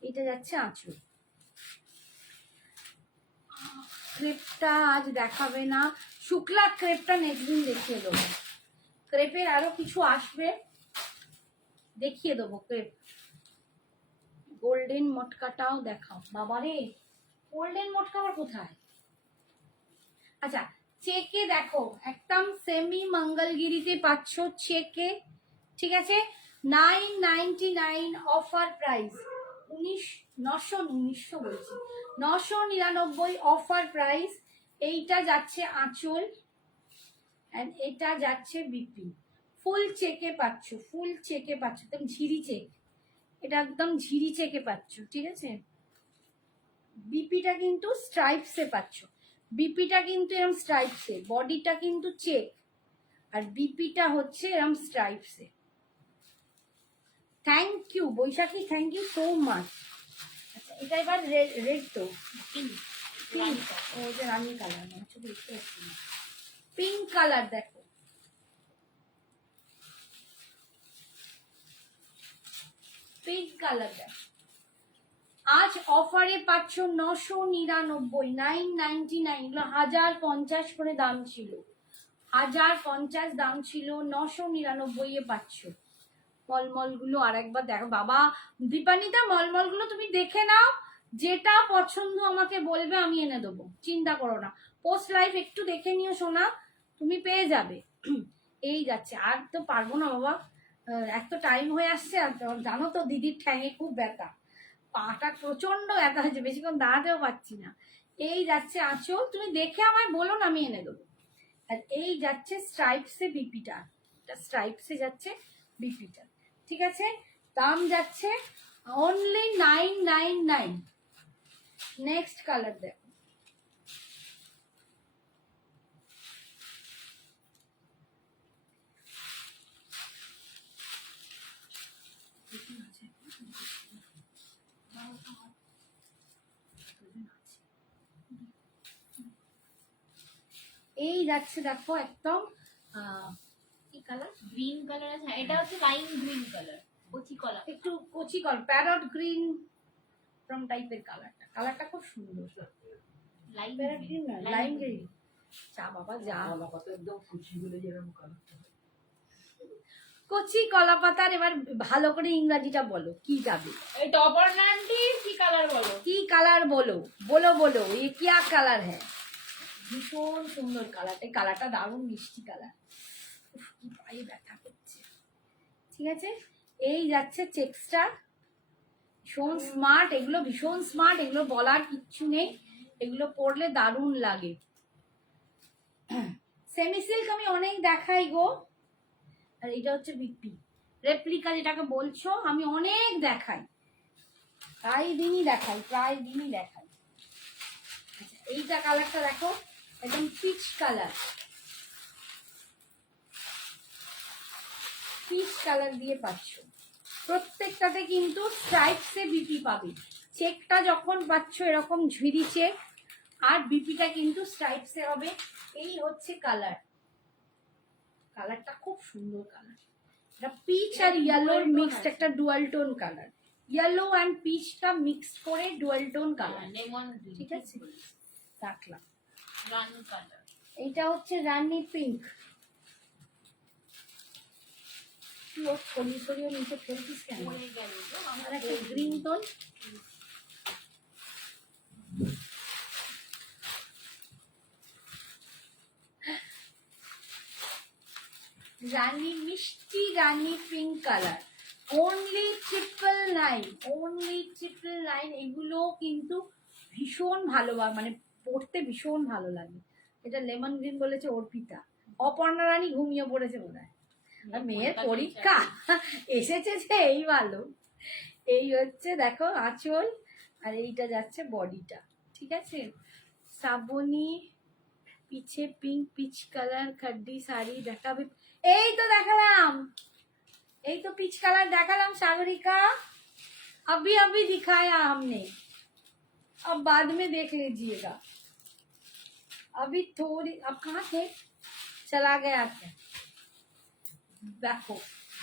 এটা যাচ্ছে আঁচল। ক্রেপটা আজ দেখাবে না, শুক্লা ক্রেপটা নেক্সট দিন দেখিয়ে দেবো। ক্রেপের আরো কিছু আসবে, দেখিয়ে দেবো ক্রেপ। গোল্ডেন মটকাটাও দেখাও। বাবারে, গোল্ডেন মটকা আবার কোথায়? আচ্ছা, চেকে দেখো, একদম সেমি মঙ্গলগিরিতে পাচ্ছ চেকে। ঠিক আছে, 999 অফার প্রাইস, 999 বলছি, 999 অফার প্রাইস। এইটা যাচ্ছে আঁচল, এন্ড এটা যাচ্ছে বিপি। ফুল চেকে পাচ্ছ, ফুল চেকে পাচ্ছ, একদম ঝিরি চেক, এটা একদম ঝিরি চেকে পাচ্ছ। ঠিক আছে, বিপিটা কিন্তু স্ট্রাইপসে পাচ্ছ, বিপিটা কিন্তু এরকম স্ট্রাইপসে, বডিটা কিন্তু চেক, আর বিপিটা হচ্ছে এরকম স্ট্রাইপসে। Thank you Baishakhi, thank you so much. আচ্ছা এটা এবার রেড তো, ও যে রানী কালার না, আচ্ছা দেখতে পাচ্ছি না, পিঙ্ক কালার দেখো, পিঙ্ক কালার দেখো। আজ অফারে পাচ্ছ 999, 999, এগুলো 1050 করে দাম ছিল, 1050 দাম ছিল, 999 এ পাচ্ছ। মলমল গুলো আর একবার দেখো বাবা, দীপানিতা মলমল গুলো তুমি দেখে নাও, যেটা পছন্দ আমাকে বলবে, আমি এনে দেবো, চিন্তা করো না। পোস্ট লাইভ একটু দেখে নিও সোনা, তুমি পেয়ে যাবে। এই যাচ্ছে, আর তো পারবো না বাবা, এক তো টাইম হয়ে আসছে, আর জানো তো দিদির ঠ্যাঙে খুব ব্যথা, পাটা প্রচন্ড ব্যথা হয়েছে, বেশিক্ষণ দাঁড়াতেও পারছি না। এই যাচ্ছে আঁচল, তুমি দেখে আমায় বলো না, আমি এনে দেবো। আর এই যাচ্ছে স্ট্রাইপসে বিপিটা, এটা স্ট্রাইপসে যাচ্ছে বিপিটা, ঠিক আছে। দাম যাচ্ছে অনলি 999। নেক্সট কালার দেখো, এই যাচ্ছে দেখো একদম কি কালার, গ্রিন কালার আছে, এটা হচ্ছে লাইম গ্রিন কালার, কচি কলা, একটু কচি কল, প্যারট গ্রিন ফ্রম টাইপের কালারটা, কালারটা খুব সুন্দর। লাইম প্যারট গ্রিন না, লাইম গ্রিন। চা বাবা যা, একদম কুচিগুলো যেরকম কালারটা হয়। কচি কলা পাতার, এবার ভালো করে ইংরাজিটা বলো, কি যাবে, এই টপার নানটি কি কালার বলো? কি কালার বলো, বলো বলো, ये क्या কালার হ্যাঁ, ভীষণ সুন্দর কালার, এই কালারটা দারুণ মিষ্টি কালার, কি পায়ে ব্যথা করছে, ঠিক আছে। এই যাচ্ছে চেক্সটা, ভীষণ স্মার্ট, এগুলো ভীষণ স্মার্ট, এগুলো বলার কিচ্ছু নেই, এগুলো পরলে দারুণ লাগে। সেমি সিল্ক আমি অনেক দেখাই গো, আর এটা হচ্ছে বিপি রেপ্লিকা যেটাকে বলছো, আমি অনেক দেখাই, প্রায় দিনই দেখাই, প্রায় দিনই দেখাই। আচ্ছা এইটা কালারটা দেখো, একদম পিচ কালার, পিচ কালার দিয়ে পাচ্ছ, প্রত্যেকটাতে কিন্তু স্ট্রাইপসে বিপি পাবে, চেকটা যখন পাচ্ছ এরকম ঝুরি চেক, আর বিপিটা কিন্তু স্ট্রাইপসে হবে। এই হচ্ছে কালার, কালারটা খুব সুন্দর কালার, এটা পিচ আর ইয়েলোর মিক্সড একটা dual tone colour, yellow and পিচটা মিক্সড করে ডুয়াল টোন কালার, লেমন ঠিক আছে রাখলাম। রানি কালার, এইটা হচ্ছে রানি পিঙ্ক, ছড়িয়ে ছড়িয়ে নিচে ফেলছিস কেন, পড়ে গেল তো আমার। আর একটা গ্রিন টোন, রানী মিষ্টি রানী পিঙ্ক কালার, অনলি 999, অনলি 999। এগুলো কিন্তু ভীষণ ভালো, মানে পড়তে ভীষণ ভালো লাগে। এটা লেমন গ্রিন বলেছে অর্পিতা, অপর্ণা রানী ঘুমিয়ে পড়েছে বোধ হয়, আর মেয়ের পরীক্ষা এসেছে যে, এই ভালো। এই হচ্ছে দেখো আঁচল, আর এইটা যাচ্ছে বডিটা, ঠিক আছে। শ্রাবণী পিছে পিঙ্ক পিচ কালার खड्डी শাড়ি দেখাবে, এই তো দেখালাম, এই তো পিच कलर देखालाम सागरिका, अभी अभी दिखाया हमने, अब बाद में देख लीजिएगा, अभी थोड़ी, अब कहाँ थे, चला गया क्या, देखो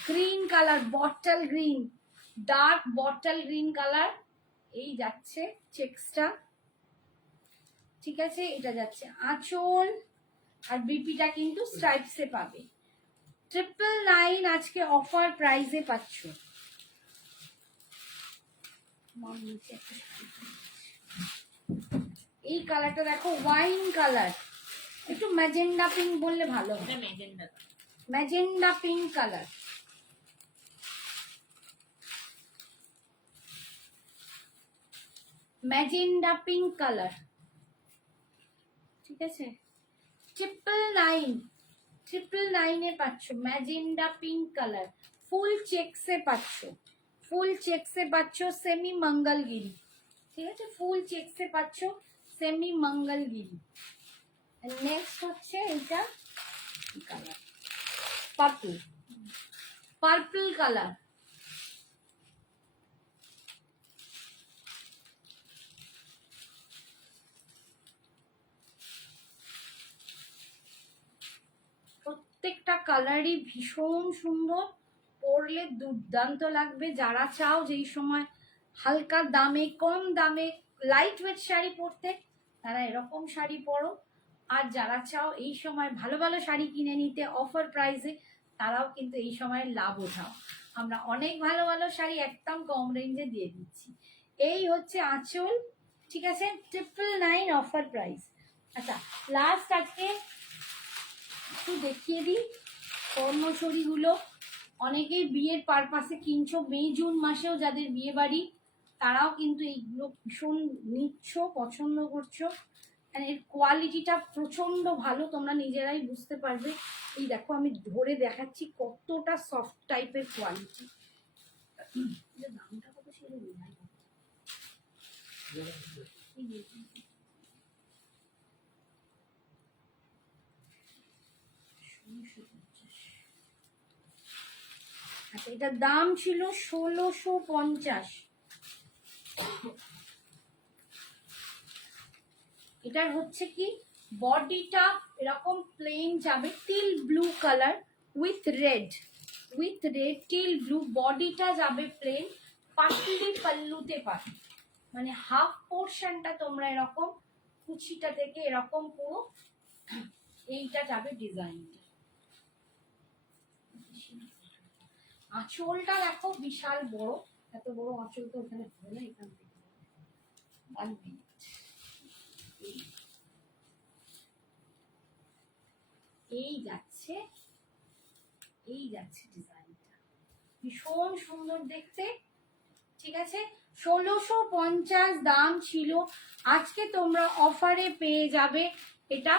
green colour, bottle green, dark bottle green colour, এই যাচ্ছে চেক্সটা, ঠিক আছে। এটা যাচ্ছে আঁচল, আর বিপিটা কিন্তু স্ট্রাইপসে পাবে। 999 আজকে অফার প্রাইসে পাচ্ছ। এই কালারটা দেখো, ওয়াইন কালার, একটু ম্যাজেন্ডা পিঙ্ক বললে ভালো হয়, magenta, magenta pink colour, magenta pink colour, ঠিক আছে। 999 এ পাচ্ছ ম্যাজেন্ডা পিঙ্ক কালার, ফুল চেক্সে পাচ্ছ, ফুল চেক্সে পাচ্ছ সেমি মঙ্গলগিরি, ঠিক আছে, ফুল চেক্সে পাচ্ছ, সেমি মঙ্গলগিরি। নেক্সট হচ্ছে এইটা কালার পার্পল, পার্পল কালার। প্রত্যেকটা কালারই ভীষণ সুন্দর, পরলে দুর্দান্ত লাগবে। যারা চাও যেই সময় হালকা দামে, কম দামে লাইট ওয়েট শাড়ি পরতে, তারা এরকম শাড়ি পরো। আর যারা চাও এই সময় ভালো ভালো শাড়ি কিনে নিতে অফার প্রাইসে, তারাও কিন্তু এই সময় লাভ ওঠাও। আমরা অনেক ভালো ভালো শাড়ি একদম কম রেঞ্জে দিয়ে দিচ্ছি। এই হচ্ছে আঁচল, ঠিক আছে, 999 অফার প্রাইস। আচ্ছা, লাস্ট আজকে একটু দেখিয়ে দিই স্বর্ণচুরিগুলো। অনেকেই বিয়ের পারপাসে কিনছো, মে জুন মাসেও যাদের বিয়ে বাড়ি, তারাও কিন্তু এইগুলো ভীষণ নিচ্ছ, পছন্দ করছো। আর এর কোয়ালিটিটা প্রচন্ড ভালো, তোমরা নিজেরাই বুঝতে পারবে। এই দেখো আমি ধরে দেখাচ্ছি কতটা সফট টাইপের কোয়ালিটি। দামটা কত ছিল? আচ্ছা, এটার দাম ছিল 1650। এটার হচ্ছে কি, বডিটা এরকম প্লেন যাবে, teal blue colour with red, teal blue. বডিটা যাবে প্লেন, পাতলি পাল্লুতে পাবে, মানে হাফ পোর্শনটা তোমরা এরকম কুচিটা থেকে এরকম পুরো এইটা যাবে ডিজাইনটা। আঁচলটা দেখো বিশাল বড়, এত বড় আঁচল তো ওখানে হবে না, এখান থেকে এই যাচ্ছে ডিজাইনটা, ভীষণ সুন্দর দেখতে। ঠিক আছে, 1650 দাম ছিল, আজকে তোমরা অফারে পেয়ে যাবে এটা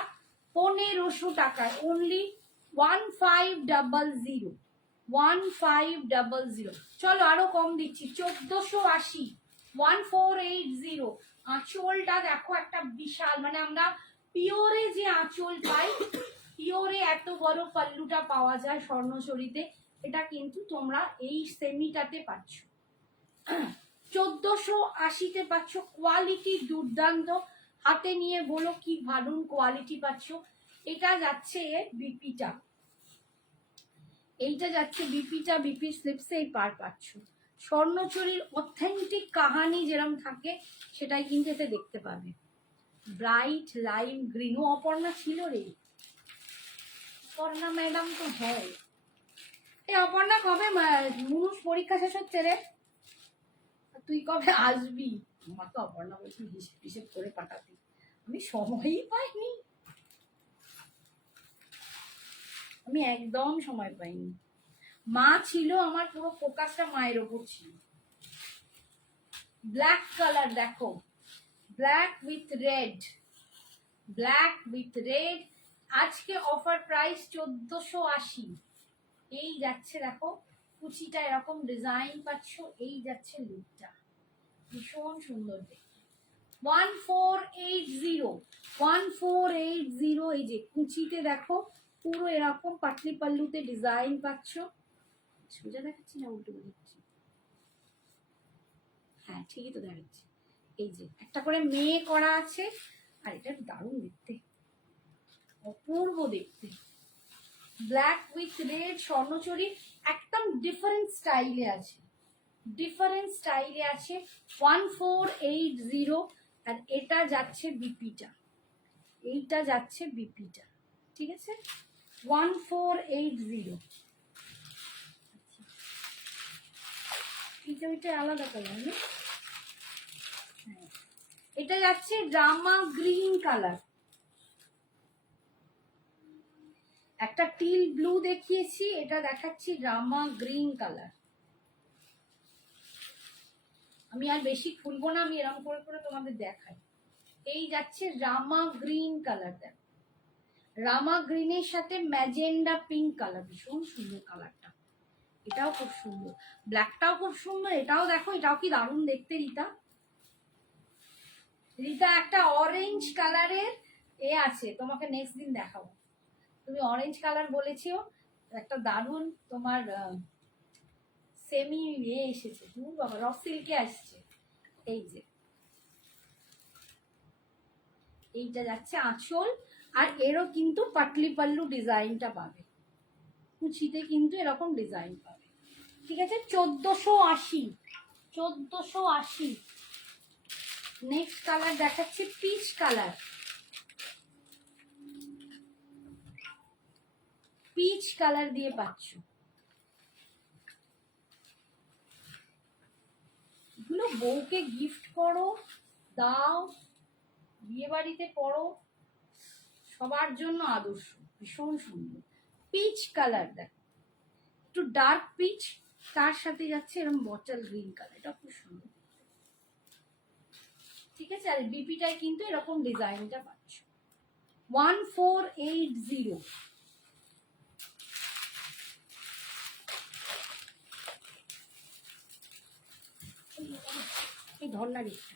1500 টাকায়, অনলি 1500। 1500। চলো আরো কম দিচ্ছি, 1480, 1480। আঁচলটা দেখো একটা বিশাল, মানে আমরা পিওরে যে আঁচল পাই, পিওরে এত বড় পাল্লুটা পাওয়া যায় স্বর্ণচুরিতে, এটা কিন্তু তোমরা এই সেমিটাতে পাচ্ছ। 1480-তে পাচ্ছ, কোয়ালিটি দুর্দান্ত। হাতে নিয়ে বলো কি ভালো কোয়ালিটি পাচ্ছ। এটা যাচ্ছে বিপিটা, এইটা যাচ্ছে বিপিটা, বিপির স্লিপসে এই পার পাচ্ছ। স্বর্ণচুরির অথেন্টিক কাহানি যেরকম থাকে সেটাই কিন্তু এতে দেখতে পাবে। ব্রাইট লাইম গ্রিন, ও অপর্ণা ছিল রে, অপর্ণা ম্যাডাম তো হয়। এই অপর্ণা কবে মুনুষ পরীক্ষা শেষ হচ্ছে রে, তুই কবে আসবি? আমাকে অপর্ণা বলছি হিসেব হিসেব করে পাঠাতে, আমি সময়ই পাইনি, আমি একদম সময় পাইনি। মা ছিল, আমার পুরো ফোকাসটা মায়ের ওপর ছিল। ব্ল্যাক কালার দেখো, black with red, black with red. আজকে অফার প্রাইস 1480। এই যাচ্ছে দেখো কুচিটা এরকম ডিজাইন পাচ্ছ, এই যাচ্ছে লুকটা, ভীষণ সুন্দর দেখতে। 1480, 1480। এই যে কুচিতে দেখো পুরো এরকম পাতলি পাল্লুতে ডিজাইন পাচ্ছ। সোজা দেখাচ্ছি না উল্টো দেখাচ্ছি? হ্যাঁ ঠিকই তো দেখাচ্ছি। এই যে একটা করে মেয়ে করা আছে, আর এটা দারুণ দেখতে, অপূর্ব দেখতে। ব্ল্যাক উইথ রেড স্বর্ণচুরি, একদম ডিফারেন্ট স্টাইলে আছে, 1480। আর এটা যাচ্ছে বিপিটা, এইটা যাচ্ছে বিপিটা, ঠিক আছে, 1480। এটা আলাদা কালার না, এটা যাচ্ছে রামা গ্রিন কালার। একটা টিল ব্লু দেখিয়েছি, এটা দেখাচ্ছি রামা গ্রিন কালার। আমি আর বেশি খুলবো না, আমি এরকম করে করে তোমাদের দেখাই। এই যাচ্ছে রামা গ্রিন কালার, দেখো রামা গ্রিনের সাথে ম্যাজেন্ডা পিঙ্ক কালার, ভীষণ সুন্দর কালারটা, এটাও খুব সুন্দর, ব্ল্যাকটাও খুব সুন্দর। এটাও দেখো, এটাও কি দারুণ দেখতে রিতা, রিতা একটা অরেঞ্জ কালারের আছে, তোমাকে নেক্সট দিন দেখাবো। তুমি অরেঞ্জ কালার বলেছিও, একটা দারুণ তোমার সেমি এসেছে, বাবা রক সিল্কে আসছে। এই যে এইটা যাচ্ছে আঁচল, আর এরও কিন্তু পাটলি পাল্লু ডিজাইনটা পাবে, কুচিতে কিন্তু এরকম ডিজাইন পাবে। ঠিক আছে, 1480। 1480। নেক্সট কালার দেখাচ্ছি পিচ কালার। পিচ কালার দিয়ে পাচ্ছ, এগুলো বউকে গিফট করো, দাও, বিয়ে বাড়িতে পরো, সবার জন্য আদর্শ, ভীষণ সুন্দর। পিচ কালার দেখো, একটু ডার্ক পিচ, তার সাথে যাচ্ছে এরকম বটল গ্রিন কালার, এটা খুব সুন্দর। ঠিক আছে, আর বিপিটায় কিন্তু এরকম ডিজাইনটা পাচ্ছ। 1480। এই ধরনা দিকটা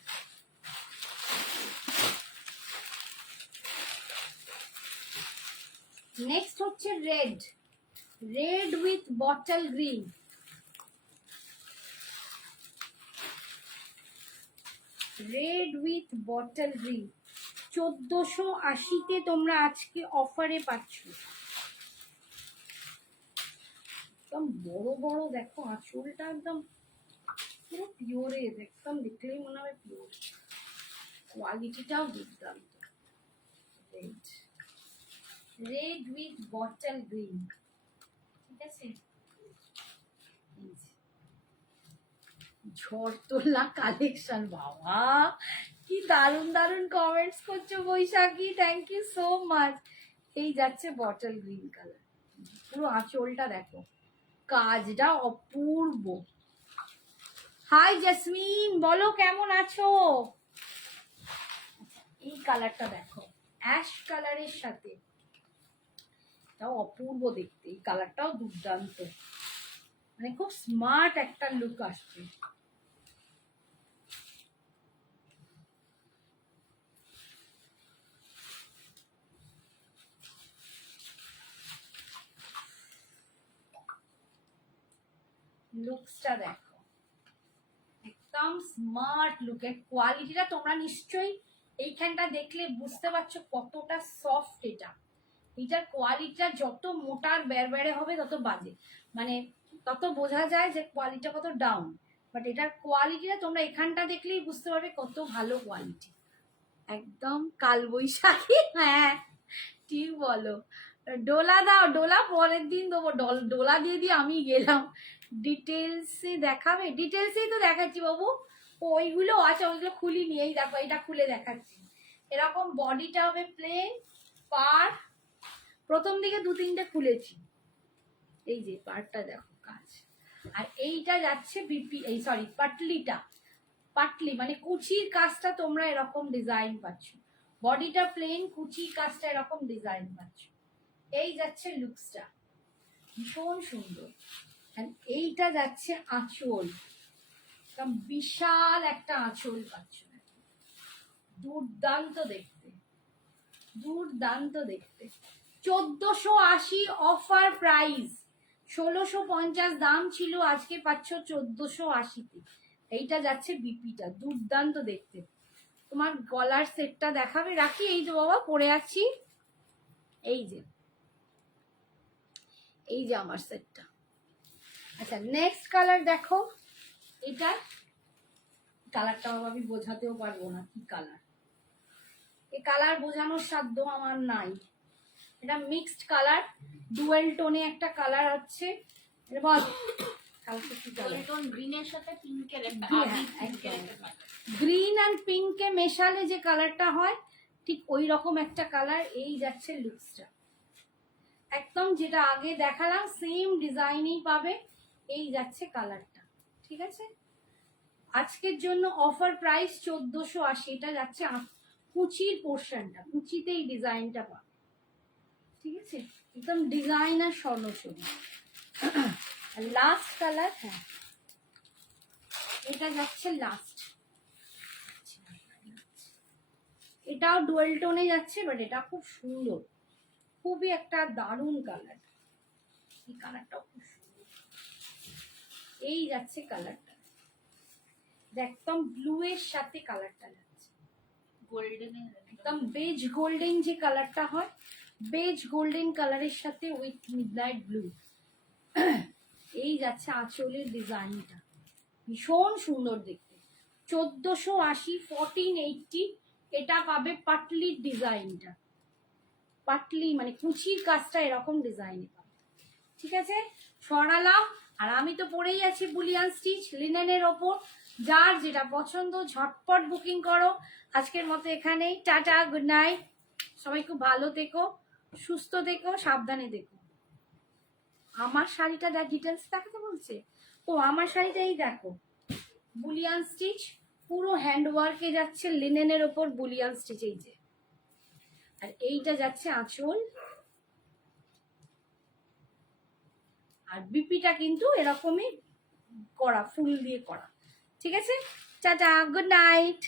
নেক্সট হচ্ছে red, red with bottle green. Red with bottle green 1480-তে তোমরা আজকে অফারে পাচ্ছ। একদম বড় বড় দেখো, আঁচলটা একদম পুরো পিওরের, একদম দেখলেই মনে হবে পিওর, কোয়ালিটিটাও দুর্দান্ত। Red, red with bottle green. ঠিক আছে, ঝড় তোলা কালেকশন, বাবা কি দারুণ দারুণ কমেন্টস করছো বৈশাখী, থ্যাংক ইউ সো মাচ। এই যাচ্ছে বটল গ্রিন কালার, পুরো আঁচলটা দেখো, কাজটা অপূর্ব। হাই জেসমিন, বলো কেমন আছো। এই কালারটা দেখো, অ্যাশ কালারের সাথে, তাও অপূর্ব দেখতে, এই কালারটাও দুর্দান্ত, মানে খুব স্মার্ট একটা লুক আসছে। লুকসটা দেখো, একদম স্মার্ট লুকের, কোয়ালিটিটা তোমরা নিশ্চয়ই এইখানটা দেখলে বুঝতে পারছো কতটা সফট এটা। এটার কোয়ালিটিটা যত মোটার বেড়ে হবে তত বাজে, মানে তত বোঝা যায় যে কোয়ালিটিটা কত ডাউন, বাট এটার কোয়ালিটিটা তোমরা এখানটা দেখলেই বুঝতে পারবে কত ভালো কোয়ালিটি। একদম কালবৈশাখী, হ্যাঁ ঠিক বলো। ডোলা দাও, ডোলা পরের দিন দেবো, ডোলা দিয়ে দিয়ে আমি গেলাম। ডিটেলসে দেখাবে, ডিটেলসেই তো দেখাচ্ছি বাবু, ওইগুলো আছে, ওইগুলো খুলিনি, এই দেখো এটা খুলে দেখাচ্ছি। এরকম বডিটা হবে প্লেন, পার প্রথম দিকে 2-3টে খুলেছি, এই যে পার্টটা দেখো কাজ, আর এইটা যাচ্ছে বিপি, এই সরি পাটলিটা, পাটলি মানে কুচির কাজটা তোমরা এরকম ডিজাইন পাচ্ছ, বডিটা প্লেন, কুচির কাজটা এরকম ডিজাইন পাচ্ছ। এই যাচ্ছে লুকসটা, ভীষণ সুন্দর। এইটা যাচ্ছে আঁচল, বিশাল একটা আঁচল পাচ্ছ, দুর্দান্ত দেখতে, দুর্দান্ত দেখতে। 1480 অফার প্রাইস, 1650 দাম ছিল, আজকে পাচ্ছ 1480-তে। এইটা যাচ্ছে বিপিটা, দুর্দান্ত দেখতে। তোমার গলার সেটটা দেখাবে, রাখি, এই তো বাবা পরে আছি, এই যে, এই যে আমার সেটটা। আচ্ছা নেক্সট কালার দেখো, এটা কালারটা আমি বোঝাতেও পারবো না কি কালার, এই কালার বোঝানোর সাধ্য আমার নাই। এটা মিক্সড কালার, ডুয়েল টোনে একটা কালার হচ্ছে, বল গ্রিনের সাথে পিঙ্কের একটা, গ্রিন অ্যান্ড পিঙ্কে মেশালে যে কালারটা হয় ঠিক ওই রকম একটা কালার। এই যাচ্ছে লুকসটা, একদম যেটা আগে দেখালাম সেম ডিজাইনেই পাবে। এই যাচ্ছে কালারটা, ঠিক আছে। আজকের জন্য অফার প্রাইস 1480, এটা যাচ্ছে কুচির পোর্শনটা, কুচিতে এই ডিজাইনটা পাবে, ঠিক আছে, একদম ডিজাইনার স্বর্ণচুরি। লাস্ট কালার, হ্যাঁ এটা যাচ্ছে লাস্ট, এটাও ডুয়েল টোনে যাচ্ছে, বাট এটা খুব সুন্দর, খুবই একটা দারুণ কালার। এই কালারটাও খুব সুন্দর। এই যাচ্ছে কালারটা, একদম ব্লু এর সাথে কালারটা যাচ্ছে, गोल्डन একদম বেজ গোল্ডেন যে কালারটা হয়, বেজ গোল্ডেন কালারের সাথে উইথ মিডনাইট ব্লু। এই যাচ্ছে আঁচলের ডিজাইনটা, ভীষণ সুন্দর দেখতে। 1480, 1480 এটা পাবে পাটলির ডিজাইনটা, পাটলি মানে কুচির কাজটা এরকম ডিজাইনে পাবে। ঠিক আছে, সরালাম। আর আমি তো পরেই আছি বুলিয়ান স্টিচ লিনেনের ওপর। যার যেটা পছন্দ ঝটপট বুকিং করো। আজকের মতো এখানেই, টাটা, গুড নাইট। সবাই খুব ভালো থেকো, সুস্থ থেকো, সাবধানে দেখো। আমার শাড়িটা ডিটেলস দেখাতে বলছে। ও আমার শাড়িটা এই দেখো, বুলিয়ান স্টিচ, পুরো হ্যান্ড ওয়ার্কে যাচ্ছে লিনেনের ওপর বুলিয়ান স্টিচ। এই যে, আর এইটা যাচ্ছে আঁচল, আর বিপিটা কিন্তু এরকমই করা, ফুল দিয়ে করা। ঠিক আছে, টাটা, গুড নাইট।